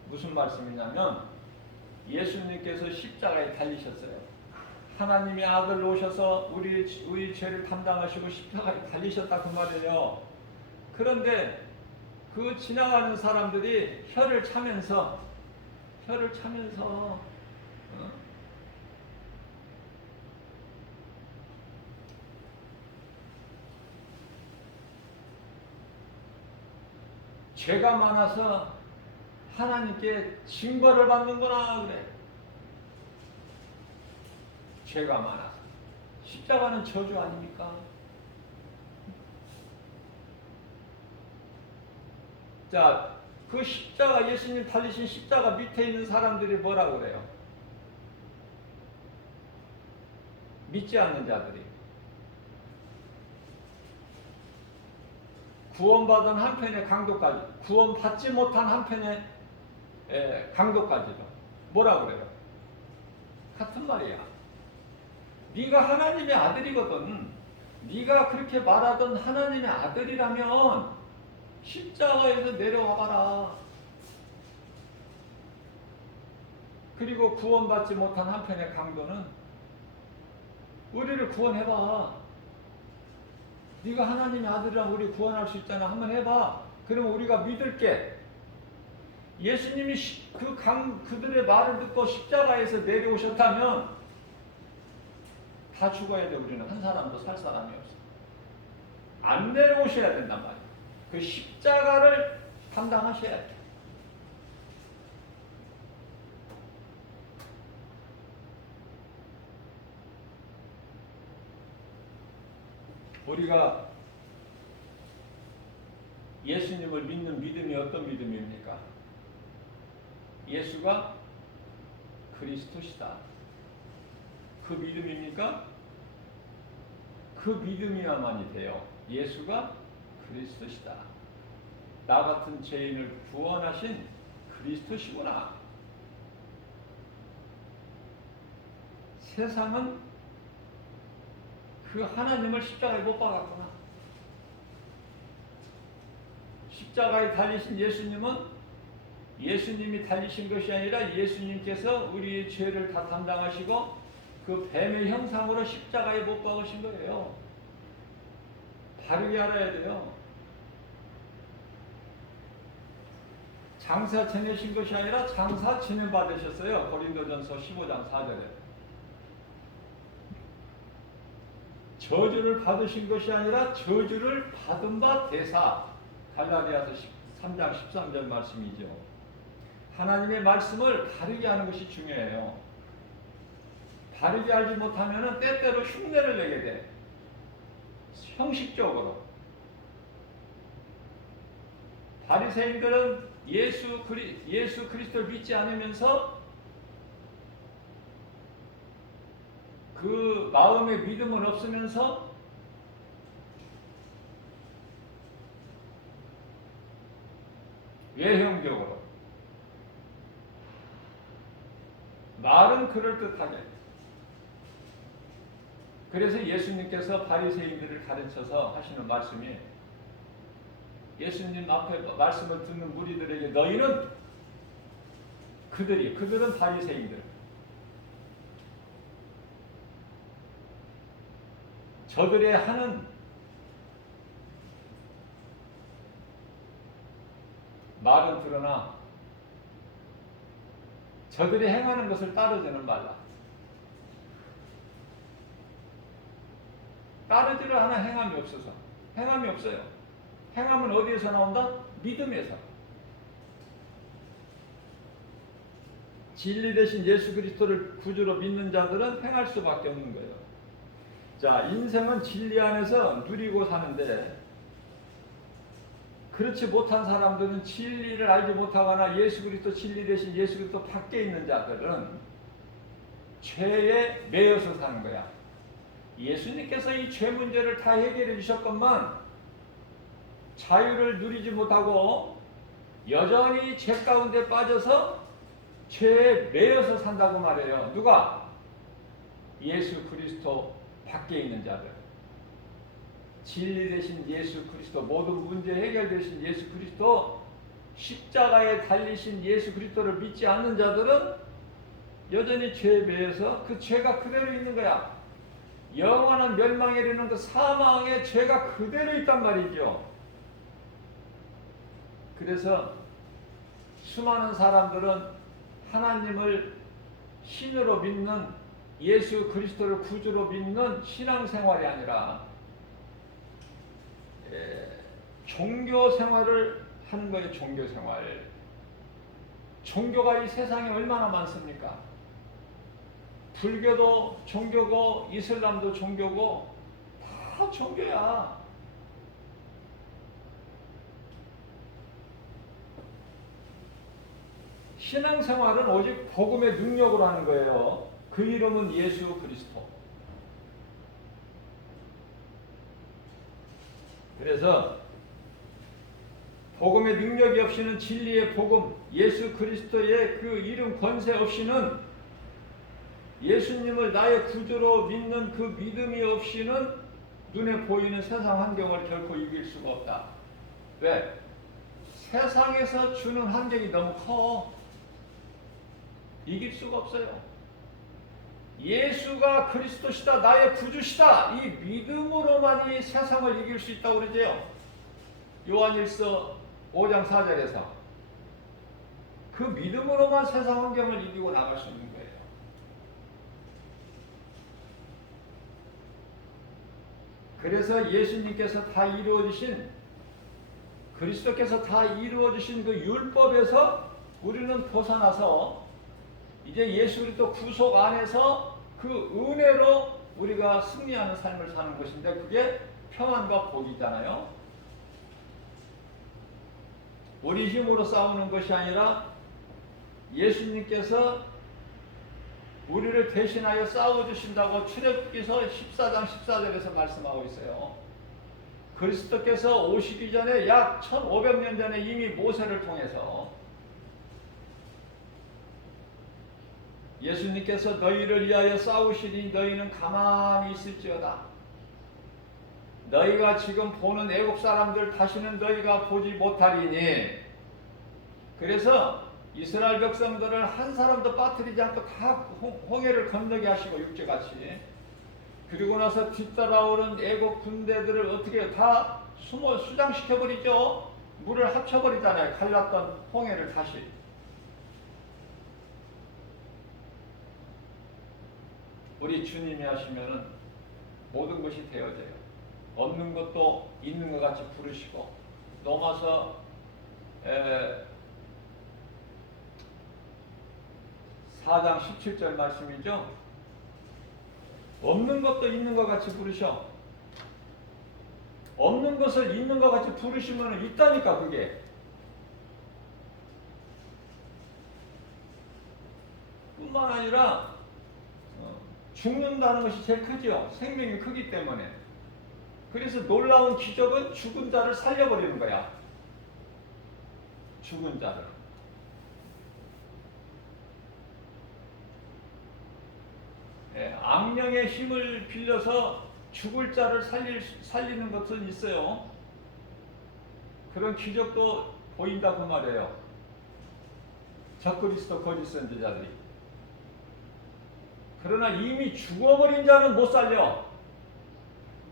무슨 말씀이냐면, 예수님께서 십자가에 달리셨어요. 하나님의 아들 오셔서 우리 죄를 담당하시고 십자가에 달리셨다, 그 말이에요. 그런데 그 지나가는 사람들이 혀를 차면서 죄가 많아서 하나님께 징벌을 받는구나 그래. 죄가 많아서. 십자가는 저주 아닙니까? 자, 그 십자가, 예수님 달리신 십자가 밑에 있는 사람들이 뭐라고 그래요? 믿지 않는 자들이. 구원받은 한편의 강도까지, 구원받지 못한 한편의 강도까지도 뭐라고 그래요? 같은 말이야. 네가 하나님의 아들이거든. 네가 그렇게 말하던 하나님의 아들이라면 십자가에서 내려와 봐라. 그리고 구원받지 못한 한편의 강도는 우리를 구원해봐. 네가 하나님의 아들이라면 우리 구원할 수 있잖아. 한번 해봐. 그러면 우리가 믿을게. 예수님이 그들의 말을 듣고 십자가에서 내려오셨다면 다 죽어야 돼. 우리는 한 사람도 살 사람이 없어. 안 내려오셔야 된단 말이야. 그 십자가를 감당하셔야 돼. 우리가 예수님을 믿는 믿음이 어떤 믿음입니까? 예수가 그리스도시다. 그 믿음입니까? 그 믿음이야만이 돼요. 예수가 그리스도시다. 나 같은 죄인을 구원하신 그리스도시구나. 세상은 그 하나님을 십자가에 못 박았구나. 십자가에 달리신 예수님은 예수님이 달리신 것이 아니라 예수님께서 우리의 죄를 다 담당하시고 그 뱀의 형상으로 십자가에 못 박으신 거예요. 바르게 알아야 돼요. 장사 지내신 것이 아니라 장사 지내 받으셨어요. 고린도전서 15장 4절에. 저주를 받으신 것이 아니라 저주를 받은 바 되사. 갈라디아서 3장 13절 말씀이죠. 하나님의 말씀을 바르게 하는 것이 중요해요. 바르게 알지 못하면 때때로 흉내를 내게 돼. 형식적으로. 바리새인들은 예수 그리스도를 믿지 않으면서 그 마음의 믿음은 없으면서 외형적으로 말은 그럴듯하게. 그래서 예수님께서 바리새인들을 가르쳐서 하시는 말씀이, 예수님 앞에 말씀을 듣는 무리들에게 너희는, 그들은 바리새인들, 저들의 하는 말은 그러나 저들이 행하는 것을 따르지는 말라. 따르지를 않아 행함이 없어서. 행함이 없어요. 행함은 어디에서 나온다? 믿음에서. 진리 대신 예수 그리스도를 구주로 믿는 자들은 행할 수밖에 없는 거예요. 자, 인생은 진리 안에서 누리고 사는데, 그렇지 못한 사람들은 진리를 알지 못하거나 예수 그리스도 진리 대신 예수 그리스도 밖에 있는 자들은 죄에 매여서 사는 거야. 예수님께서 이 죄 문제를 다 해결해 주셨건만 자유를 누리지 못하고 여전히 죄 가운데 빠져서 죄에 매여서 산다고 말해요. 누가? 예수 그리스도 밖에 있는 자들. 진리 대신 예수 그리스도, 모든 문제 해결 되신 예수 그리스도, 십자가에 달리신 예수 그리스도를 믿지 않는 자들은 여전히 죄에 매여서 그 죄가 그대로 있는 거야. 영원한 멸망에 이르는 그 사망의 죄가 그대로 있단 말이죠. 그래서 수많은 사람들은 하나님을 신으로 믿는, 예수 그리스도를 구주로 믿는 신앙생활이 아니라 종교생활을 하는 거예요. 종교생활. 종교가 이 세상에 얼마나 많습니까? 불교도 종교고 이슬람도 종교고 다 종교야. 신앙생활은 오직 복음의 능력으로 하는 거예요. 그 이름은 예수 그리스도. 그래서 복음의 능력이 없이는, 진리의 복음, 예수 그리스도의 그 이름 권세 없이는, 예수님을 나의 구주로 믿는 그 믿음이 없이는 눈에 보이는 세상 환경을 결코 이길 수가 없다. 왜? 세상에서 주는 환경이 너무 커. 이길 수가 없어요. 예수가 그리스도시다, 나의 구주시다, 이 믿음으로만 이 세상을 이길 수 있다고 그러죠. 요한일서 5장 4절에서 그 믿음으로만 세상 환경을 이기고 나갈 수 있는 거예요. 그래서 예수님께서 다 이루어주신, 그리스도께서 다 이루어주신 그 율법에서 우리는 벗어나서 이제 예수 그리스도 구속 안에서 그 은혜로 우리가 승리하는 삶을 사는 것인데, 그게 평안과 복이잖아요. 우리 힘으로 싸우는 것이 아니라 예수님께서 우리를 대신하여 싸워주신다고 출애굽기서 14장 14절에서 말씀하고 있어요. 그리스도께서 오시기 전에 약 1500년 전에 이미 모세를 통해서 예수님께서 너희를 위하여 싸우시니 너희는 가만히 있을지어다. 너희가 지금 보는 애국 사람들 다시는 너희가 보지 못하리니. 그래서 이스라엘 백성들을 한 사람도 빠뜨리지 않고 다 홍해를 건너게 하시고, 육지같이. 그리고 나서 뒤따라오는 애국 군대들을 어떻게 해요? 다 수장시켜버리죠. 물을 합쳐버리잖아요. 갈랐던 홍해를 다시. 우리 주님이 하시면은 모든 것이 되어져요. 없는 것도 있는 것 같이 부르시고, 로마서 4장 17절 말씀이죠. 없는 것도 있는 것 같이 부르셔. 없는 것을 있는 것 같이 부르시면 있다니까. 그게 뿐만 아니라 죽는다는 것이 제일 크죠. 생명이 크기 때문에. 그래서 놀라운 기적은 죽은 자를 살려버리는 거야. 죽은 자를. 악령의 힘을 빌려서 죽을 자를 살리는 것은 있어요. 그런 기적도 보인다 그 말이에요. 적그리스도 거짓 선지자들이. 그러나 이미 죽어버린 자는 못 살려.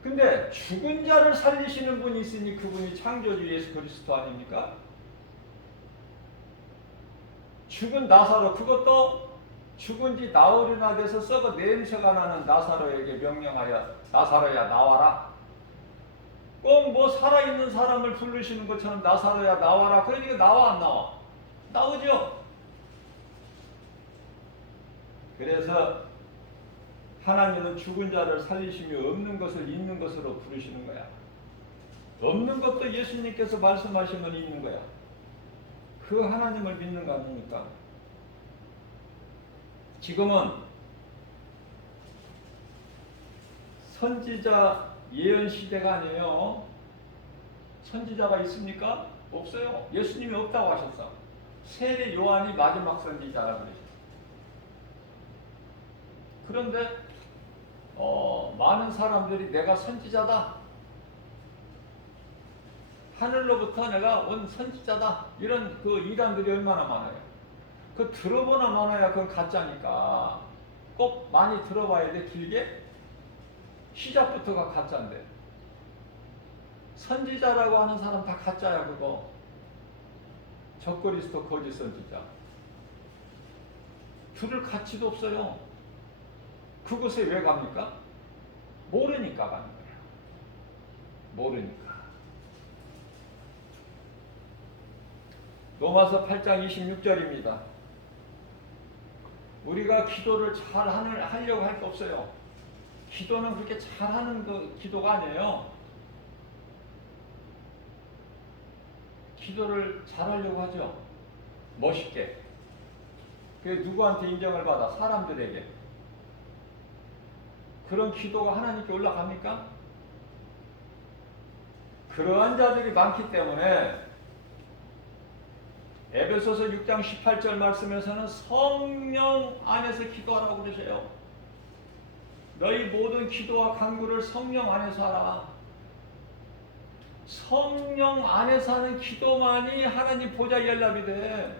근데 죽은 자를 살리시는 분이 있으니 그분이 창조주 예수 그리스도 아닙니까? 죽은 나사로, 그것도 죽은 지 나흘이나 돼서 썩어 냄새가 나는 나사로에게 명령하여 나사로야 나와라. 꼭 뭐 살아있는 사람을 부르시는 것처럼 나사로야 나와라. 그러니까 나와 안 나와? 나오죠. 그래서 하나님은 죽은 자를 살리시며 없는 것을 있는 것으로 부르시는 거야. 없는 것도 예수님께서 말씀하시면 있는 거야. 그 하나님을 믿는 거 아닙니까? 지금은 선지자 예언 시대가 아니에요. 선지자가 있습니까? 없어요. 예수님이 없다고 하셨어. 세례 요한이 마지막 선지자라고 그러셨어. 그런데 많은 사람들이 내가 선지자다, 하늘로부터 내가 온 선지자다, 이런 그 이단들이 얼마나 많아요. 그 들어보나 마나야 그건 가짜니까. 꼭 많이 들어봐야 돼. 길게. 시작부터가 가짜인데. 선지자라고 하는 사람 다 가짜야 그거. 적그리스도 거짓 선지자. 들을 가치도 없어요. 그곳에 왜 갑니까? 모르니까 가는 거야. 모르니까. 로마서 8장 26절입니다. 우리가 기도를 잘 하려고 할 거 없어요. 기도는 그렇게 잘하는 그 기도가 아니에요. 기도를 잘하려고 하죠. 멋있게. 그게 누구한테 인정을 받아? 사람들에게. 그런 기도가 하나님께 올라갑니까? 그러한 자들이 많기 때문에 에베소서 6장 18절 말씀에서는 성령 안에서 기도하라고 그러셔요. 너희 모든 기도와 간구를 성령 안에서 하라. 성령 안에서 하는 기도만이 하나님 보좌 연락이 돼.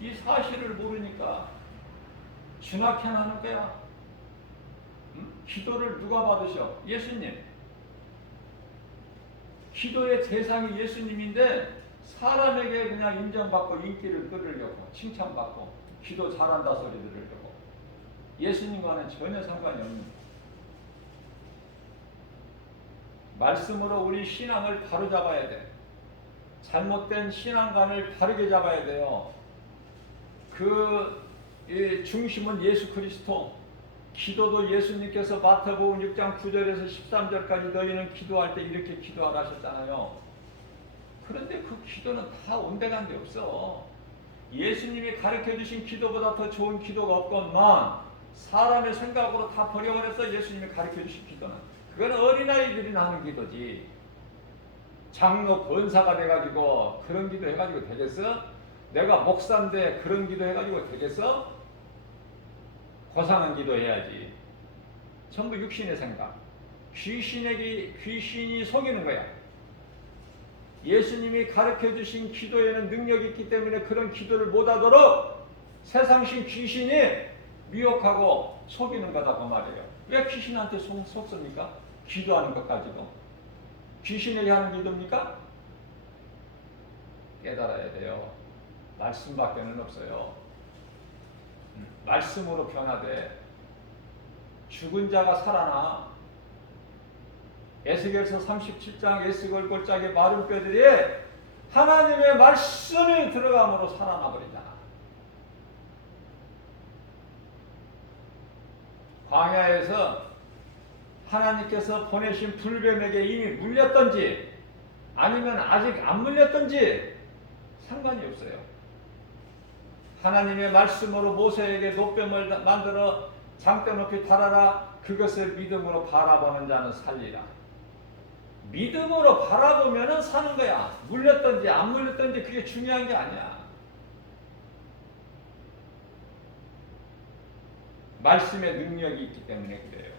이 사실을 모르니까 주낙해 하는 거야. 기도를 누가 받으셔? 예수님. 기도의 대상이 예수님인데 사람에게 그냥 인정받고 인기를 끌으려고, 칭찬받고, 기도 잘한다 소리 들으려고. 예수님과는 전혀 상관이 없는 거예요. 말씀으로 우리 신앙을 바로 잡아야 돼. 잘못된 신앙관을 바르게 잡아야 돼요. 그 중심은 예수 그리스도. 기도도 예수님께서 마태복음 6장 9절에서 13절까지 너희는 기도할 때 이렇게 기도하라 하셨잖아요. 그런데 그 기도는 다 온데간데 없어. 예수님이 가르쳐주신 기도보다 더 좋은 기도가 없건만 사람의 생각으로 다 버려버렸어. 예수님이 가르쳐주신 기도는. 그건 어린아이들이나 하는 기도지. 장로 권사가 돼가지고 그런 기도 해가지고 되겠어? 내가 목사인데 그런 기도 해가지고 되겠어? 고상한 기도 해야지. 전부 육신의 생각. 귀신이 속이는 거야. 예수님이 가르쳐주신 기도에는 능력이 있기 때문에 그런 기도를 못하도록 세상신 귀신이 미혹하고 속이는 거다 그 말이에요. 왜 귀신한테 속습니까? 기도하는 것 가지고. 귀신에게 하는 기도입니까? 깨달아야 돼요. 말씀밖에는 없어요. 말씀으로 변화돼. 죽은 자가 살아나. 에스겔서 37장 에스겔 골짜기 마른 뼈들이 하나님의 말씀이 들어감으로 살아나 버리잖아. 광야에서 하나님께서 보내신 불뱀에게 이미 물렸던지 아니면 아직 안 물렸던지 상관이 없어요. 하나님의 말씀으로 모세에게 노뱀을 만들어 장대 높이 달아라. 그것을 믿음으로 바라보는 자는 살리라. 믿음으로 바라보면 사는 거야. 물렸던지 안 물렸던지 그게 중요한 게 아니야. 말씀의 능력이 있기 때문에 그래요.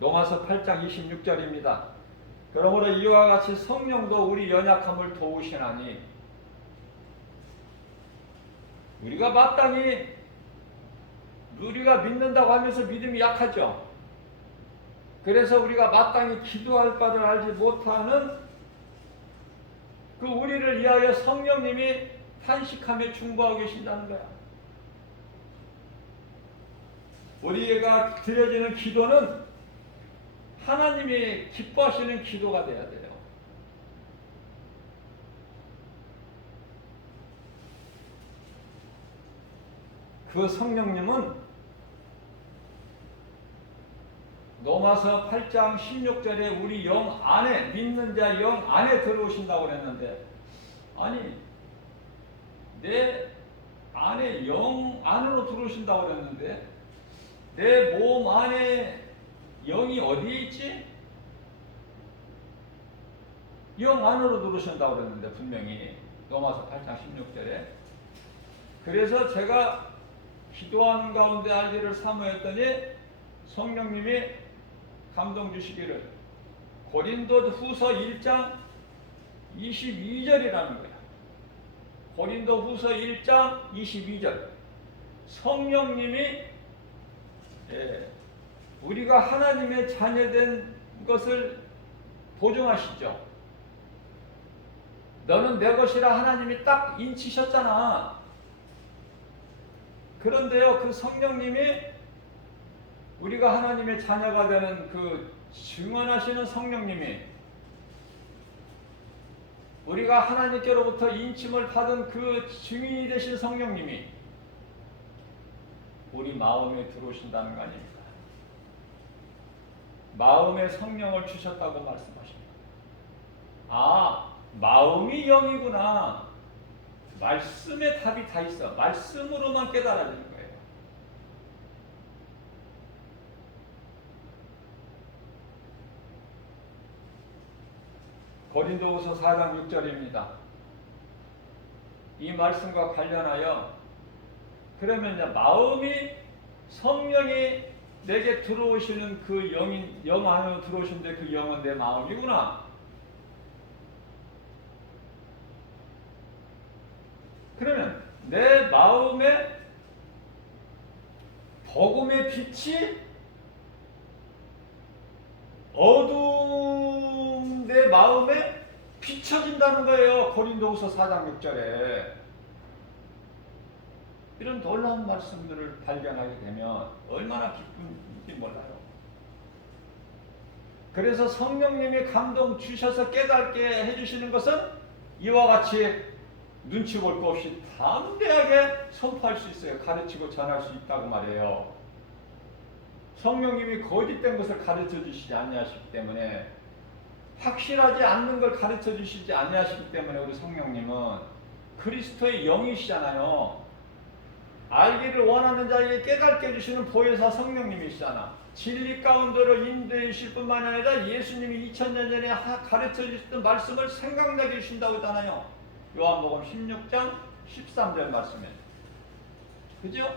로마서 8장 26절입니다. 그러므로 이와 같이 성령도 우리 연약함을 도우시나니 우리가 마땅히 우리가 믿는다고 하면서 믿음이 약하죠. 그래서 우리가 마땅히 기도할 바를 알지 못하는 그 우리를 위하여 성령님이 탄식하며 중보하고 계신다는 거야. 우리가 드려지는 기도는 하나님이 기뻐하시는 기도가 돼야 돼요. 그 성령님은 로마서 8장 16절에 우리 영 안에, 믿는 자 영 안에 들어오신다고 그랬는데, 아니 내 안에 영 안으로 들어오신다고 그랬는데 내 몸 안에 영이 어디에 있지? 영 안으로 들어오신다고 그랬는데 분명히 로마서 8장 16절에. 그래서 제가 기도하는 가운데 알기를 사모했더니 성령님이 감동 주시기를 고린도 후서 1장 22절이라는 거야. 고린도 후서 1장 22절. 성령님이 우리가 하나님의 자녀된 것을 보증하시죠. 너는 내 것이라 하나님이 딱 인치셨잖아. 그런데요, 그 성령님이 우리가 하나님의 자녀가 되는 그 증언하시는 성령님이 우리가 하나님께로부터 인침을 받은 그 증인이 되신 성령님이 우리 마음에 들어오신다는 거 아닙니까? 마음에 성령을 주셨다고 말씀하십니다. 아, 마음이 영이구나. 말씀에 답이 다 있어. 말씀으로만 깨달아지는 거예요. 고린도후서 4장 6절입니다. 이 말씀과 관련하여 그러면 이제 마음이 성령이 내게 들어오시는 그 영 안으로 들어오시는데 그 영은 내 마음이구나. 그러면 내 마음에 복음의 빛이 어두운 내 마음에 비춰진다는 거예요. 고린도후서 4장 6절에. 이런 놀라운 말씀들을 발견하게 되면 얼마나 기쁜지 몰라요. 그래서 성령님이 감동 주셔서 깨닫게 해주시는 것은 이와 같이 눈치 볼 거 없이 담대하게 선포할 수 있어요. 가르치고 전할 수 있다고 말이에요. 성령님이 거짓된 것을 가르쳐 주시지 아니하시기 때문에, 확실하지 않는 걸 가르쳐 주시지 아니하시기 때문에 우리 성령님은 그리스도의 영이시잖아요. 알기를 원하는 자에게 깨닫게 해주시는 보혜사 성령님이시잖아. 진리 가운데로 인도해 주실 뿐만 아니라 예수님이 2000년 전에 가르쳐 주셨던 말씀을 생각나게 해주신다고 했잖아요. 요한복음 16장 13절 말씀에. 그죠?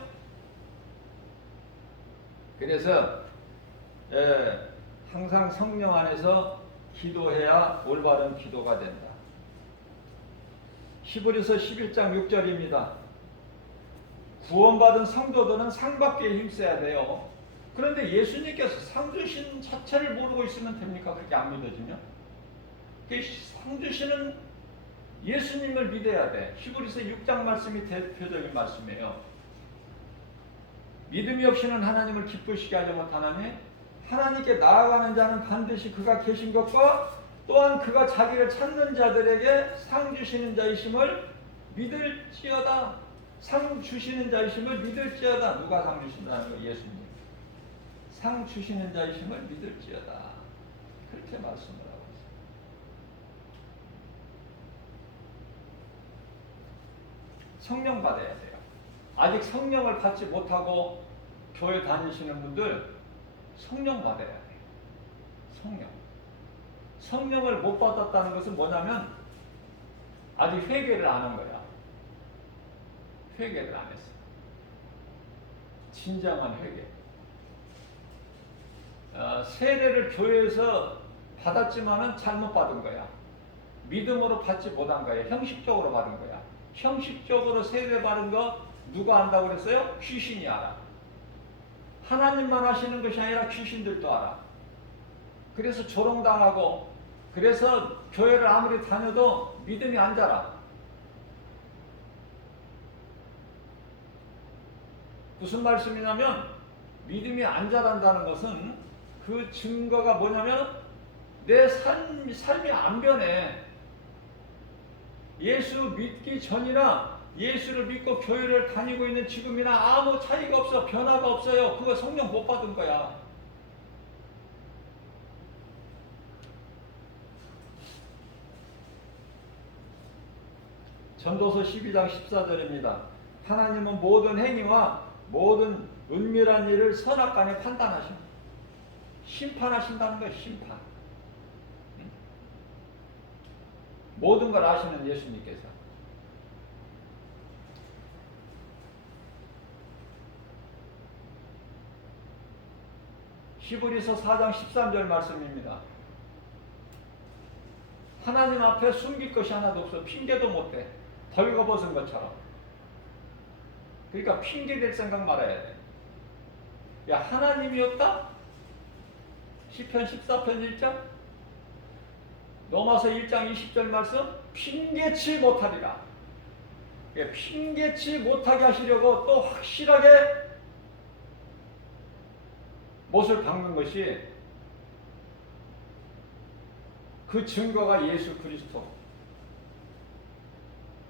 그래서 항상 성령 안에서 기도해야 올바른 기도가 된다. 히브리서 11장 6절입니다. 구원받은 성도들은 상 받기에 힘써야 돼요. 그런데 예수님께서 상 주신 자체를 모르고 있으면 됩니까? 그렇게 안 믿어지면? 상 주시는 예수님을 믿어야 돼. 히브리서 6장 말씀이 대표적인 말씀이에요. 믿음이 없이는 하나님을 기쁘시게 하지 못하나니 하나님께 나아가는 자는 반드시 그가 계신 것과 또한 그가 자기를 찾는 자들에게 상 주시는 자이심을 믿을지어다. 상 주시는 자이심을 믿을지어다. 누가 상 주신다는 거? 예수님. 상 주시는 자이심을 믿을지어다. 그렇게 말씀을 하고 있습니다. 성령 받아야 돼요. 아직 성령을 받지 못하고 교회 다니시는 분들 성령 받아야 돼요. 성령. 성령을 못 받았다는 것은 뭐냐면 아직 회개를 안 한 거야. 회개를 안 했어. 진정한 회개. 세례를 교회에서 받았지만은 잘못 받은 거야. 믿음으로 받지 못한 거야. 형식적으로 받은 거야. 형식적으로 세례 받은 거 누가 안다고 그랬어요? 귀신이 알아. 하나님만 하시는 것이 아니라 귀신들도 알아. 그래서 조롱당하고, 그래서 교회를 아무리 다녀도 믿음이 안 자라. 무슨 말씀이냐면 믿음이 안 자란다는 것은 그 증거가 뭐냐면 내 삶이 안 변해. 예수 믿기 전이나 예수를 믿고 교회를 다니고 있는 지금이나 아무 차이가 없어. 변화가 없어요. 그거 성령 못 받은 거야. 전도서 12장 14절입니다. 하나님은 모든 행위와 모든 은밀한 일을 선악간에 판단하십니다. 심판하신다는 거예요. 심판. 모든 걸 아시는 예수님께서. 히브리서 4장 13절 말씀입니다. 하나님 앞에 숨길 것이 하나도 없어. 핑계도 못해. 벌거벗은 것처럼. 그러니까 핑계 댈 생각 말아야 돼. 야, 하나님이 없다? 시편 14편 1절? 로마서 1장 20절 말씀? 핑계치 못하리라. 예, 핑계치 못하게 하시려고 또 확실하게 못을 박는 것이 그 증거가 예수 그리스도.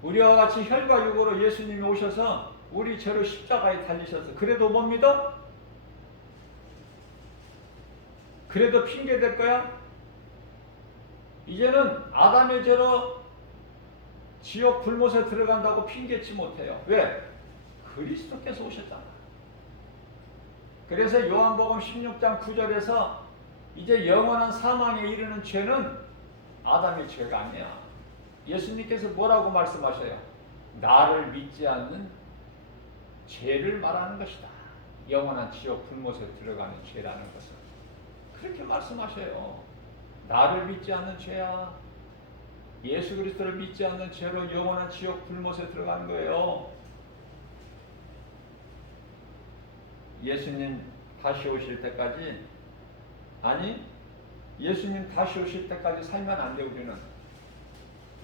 우리와 같이 혈과 육으로 예수님이 오셔서 우리 죄로 십자가에 달리셔서 그래도 못 믿어? 그래도 핑계 댈 거야? 이제는 아담의 죄로 지옥 불못에 들어간다고 핑계치 못해요. 왜? 그리스도께서 오셨잖아. 그래서 요한복음 16장 9절에서 이제 영원한 사망에 이르는 죄는 아담의 죄가 아니야. 예수님께서 뭐라고 말씀하셔요? 나를 믿지 않는 죄를 말하는 것이다. 영원한 지옥 불못에 들어가는 죄라는 것은. 그렇게 말씀하셔요. 나를 믿지 않는 죄야. 예수 그리스도를 믿지 않는 죄로 영원한 지옥 불못에 들어가는 거예요. 예수님 다시 오실 때까지, 아니 예수님 다시 오실 때까지 살면 안 돼. 우리는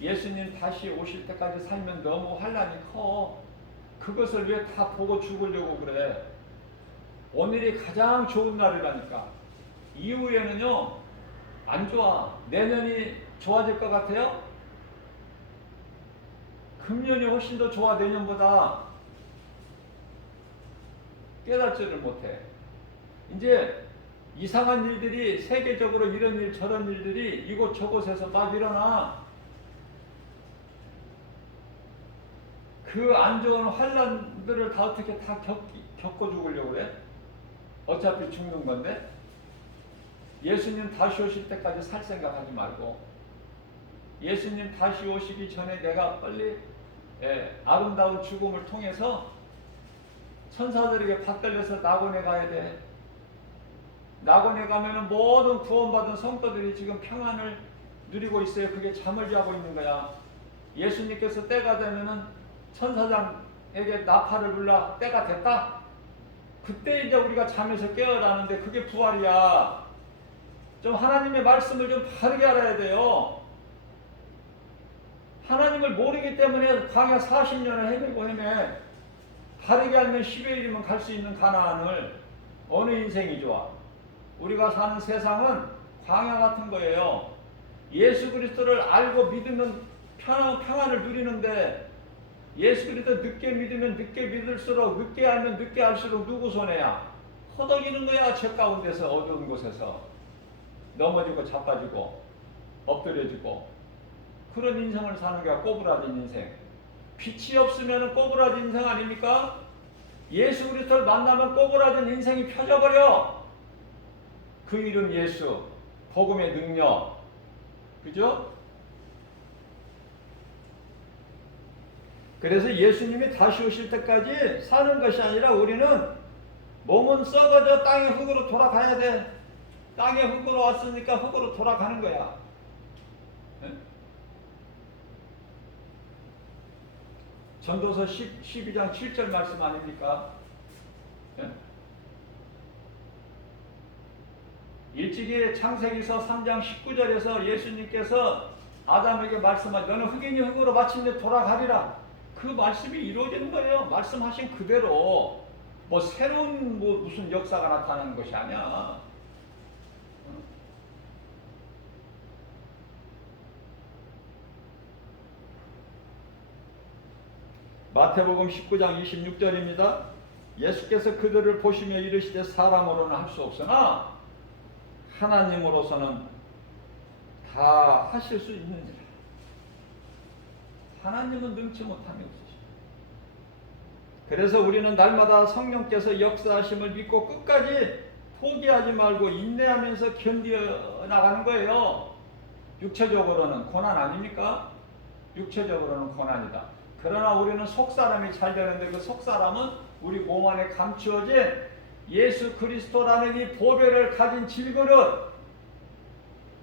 예수님 다시 오실 때까지 살면 너무 환난이 커. 그것을 왜 다 보고 죽으려고 그래. 오늘이 가장 좋은 날이라니까. 이후에는요 안 좋아. 내년이 좋아질 것 같아요? 금년이 훨씬 더 좋아. 내년보다. 깨닫지를 못해. 이제 이상한 일들이 세계적으로 이런 일 저런 일들이 이곳저곳에서 막 일어나. 그 안 좋은 환난들을 다 어떻게 다 겪고 죽으려고 그래? 어차피 죽는 건데. 예수님 다시 오실 때까지 살 생각하지 말고, 예수님 다시 오시기 전에 내가 빨리 아름다운 죽음을 통해서 천사들에게 받들려서 낙원에 가야 돼. 낙원에 가면은 모든 구원받은 성도들이 지금 평안을 누리고 있어요. 그게 잠을 자고 있는 거야. 예수님께서 때가 되면은 천사장에게 나팔을 불러 때가 됐다. 그때 이제 우리가 잠에서 깨어나는데 그게 부활이야. 좀 하나님의 말씀을 좀 바르게 알아야 돼요. 하나님을 모르기 때문에 광야 40년을 헤매고 헤매. 바르게 알면 10의 1이면 갈 수 있는 가나안을. 어느 인생이 좋아? 우리가 사는 세상은 광야 같은 거예요. 예수 그리스도를 알고 믿으면 평안을 누리는데, 예수 그리스도 늦게 믿으면 늦게 믿을수록, 늦게 알면 늦게 알수록 누구 손해야? 허덕이는 거야. 죄 가운데서, 어두운 곳에서 넘어지고 자빠지고 엎드려지고, 그런 인생을 사는 게 꼬부라진 인생. 빛이 없으면 꼬부라진 인생 아닙니까? 예수 그리스도를 만나면 꼬부라진 인생이 펴져버려. 그 이름 예수, 복음의 능력, 그죠? 그래서 예수님이 다시 오실 때까지 사는 것이 아니라 우리는 몸은 썩어져 땅의 흙으로 돌아가야 돼. 땅의 흙으로 왔으니까 흙으로 돌아가는 거야. 네? 전도서 12장 7절 말씀 아닙니까? 네? 일찍이 창세기서 3장 19절에서 예수님께서 아담에게 말씀하신 너는 흙이니 흙으로 마침내 돌아가리라. 그 말씀이 이루어지는 거예요. 말씀하신 그대로. 뭐 새로운 무슨 역사가 나타나는 것이 아니야. 마태복음 19장 26절입니다. 예수께서 그들을 보시며 이르시되 사람으로는 할 수 없으나 하나님으로서는 다 하실 수 있느니라. 하나님은 능치 못함이 없으시다. 그래서 우리는 날마다 성령께서 역사하심을 믿고 끝까지 포기하지 말고 인내하면서 견디어 나가는 거예요. 육체적으로는 고난 아닙니까? 육체적으로는 고난이다. 그러나 우리는 속사람이 잘 되는데, 그 속사람은 우리 몸 안에 감추어진 예수 그리스도라는 이 보배를 가진 질그릇.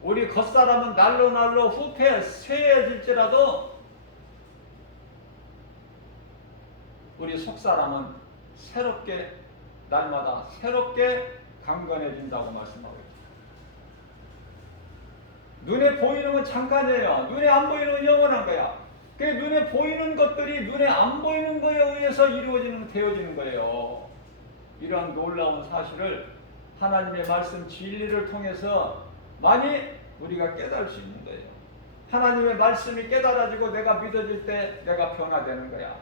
우리 겉사람은 날로 후패 쇠해질지라도 우리 속사람은 새롭게, 날마다 새롭게 강건해진다고 말씀하고 있습니다. 눈에 보이는 건 잠깐이에요. 눈에 안 보이는 건 영원한 거야. 그 눈에 보이는 것들이 눈에 안 보이는 거에 의해서 되어지는 거예요. 이러한 놀라운 사실을 하나님의 말씀 진리를 통해서 많이 우리가 깨달을 수 있는 거예요. 하나님의 말씀이 깨달아지고 내가 믿어질 때 내가 변화되는 거야.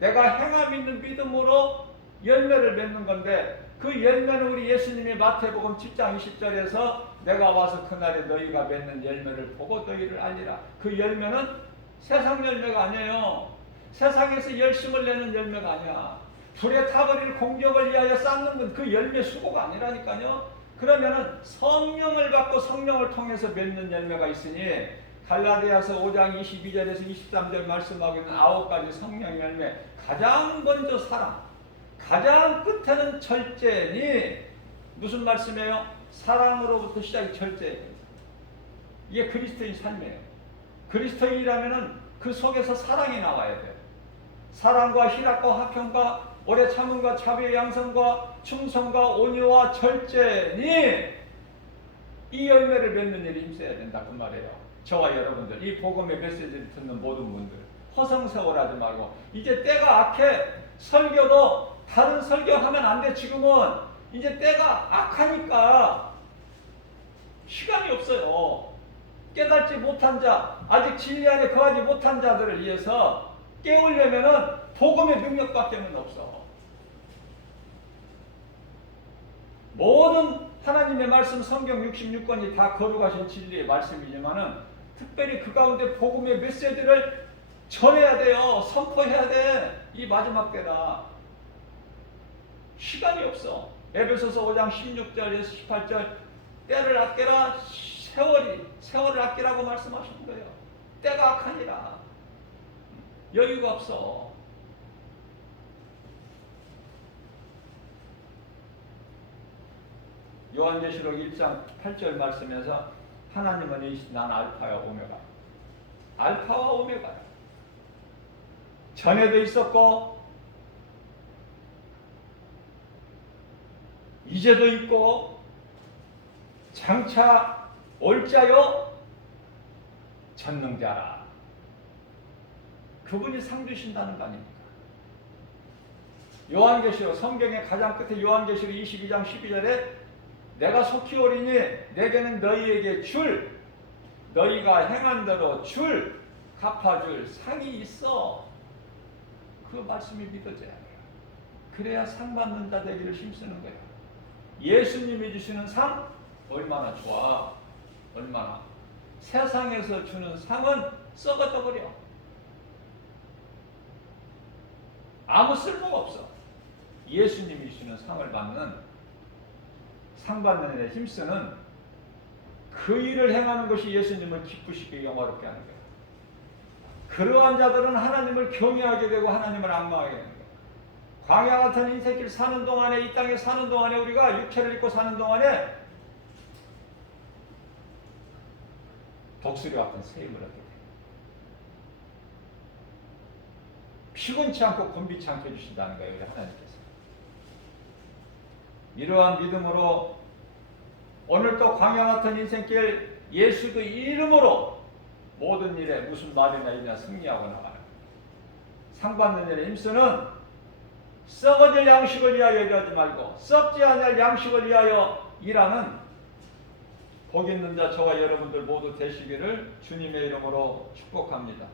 내가 행함 있는 믿음으로 열매를 맺는 건데, 그 열매는 우리 예수님이 마태복음 10장 20절에서 내가 와서 그날에 너희가 맺는 열매를 보고 너희를 알리라. 그 열매는 세상 열매가 아니에요. 세상에서 열심을 내는 열매가 아니야. 불에 타버릴 공적을 위하여 쌓는 건 그 열매 수고가 아니라니까요. 그러면은 성령을 받고 성령을 통해서 맺는 열매가 있으니, 갈라디아서 5장 22절에서 23절 말씀하고 있는 9가지 성령 열매, 가장 먼저 사랑, 가장 끝에는 절제니, 무슨 말씀이에요? 사랑으로부터 시작이 절제예요. 이게 그리스도인 삶이에요. 그리스도인이라면은 그 속에서 사랑이 나와야 돼요. 사랑과 희락과 화평과 오래 참음과 자비의 양성과 충성과 온유와 절제니, 이 열매를 맺는 일에 힘써야 된다 그 말이에요. 저와 여러분들, 이 복음의 메시지를 듣는 모든 분들, 허송세월하지 말고, 이제 때가 악해. 설교도 다른 설교하면 안 돼. 지금은 이제 때가 악하니까 시간이 없어요. 깨닫지 못한 자, 아직 진리 안에 거하지 못한 자들을 위해서 깨우려면은 복음의 능력밖에는 없어. 모든 하나님의 말씀 성경 66권이 다 거룩하신 진리의 말씀이지만은, 특별히 그 가운데 복음의 메시지를 전해야 돼요. 선포해야 돼. 이 마지막 때다. 시간이 없어. 에베소서 5장 16절에서 18절, 때를 아껴라. 세월을 아끼라고 말씀하시는 거예요. 때가 악하니라. 여유가 없어. 요한계시록 1장 8절 말씀에서 하나님은 이르시되 난 알파와 오메가, 알파와 오메가야. 전에도 있었고 이제도 있고 장차 올 자요 전능자라. 그분이 상 주신다는 거 아닙니까? 요한계시록, 성경의 가장 끝에 요한계시록 22장 12절에 내가 속히 오리니 내게는 너희에게 줄, 너희가 행한 대로 줄, 갚아줄 상이 있어. 그 말씀이 믿어져야 해요. 그래야 상 받는 자 되기를 힘쓰는 거예요. 예수님이 주시는 상 얼마나 좋아. 얼마나. 세상에서 주는 상은 썩어져 버려. 아무 쓸모가 없어. 예수님이 주시는 상을 받는, 상 받는 데 힘쓰는 그 일을 행하는 것이 예수님을 기쁘시게 영화롭게 하는 거예요. 그러한 자들은 하나님을 경외하게 되고 하나님을 앙망하게 되는 거예요. 광야 같은 인생길 사는 동안에, 이 땅에 사는 동안에, 우리가 육체를 입고 사는 동안에 독수리 같은 세임을 얻게 돼요. 피곤치 않고 곤비치 않게 해주신다는 거예요, 우리 하나님께서. 이러한 믿음으로 오늘도 광야 같은 인생길 예수 그 이름으로 모든 일에 무슨 말이나 일이나 승리하고 나가는, 상 받는 일에 힘쓰는, 썩어질 양식을 위하여 일하지 말고 썩지 않을 양식을 위하여 일하는 복 있는 자 저와 여러분들 모두 되시기를 주님의 이름으로 축복합니다.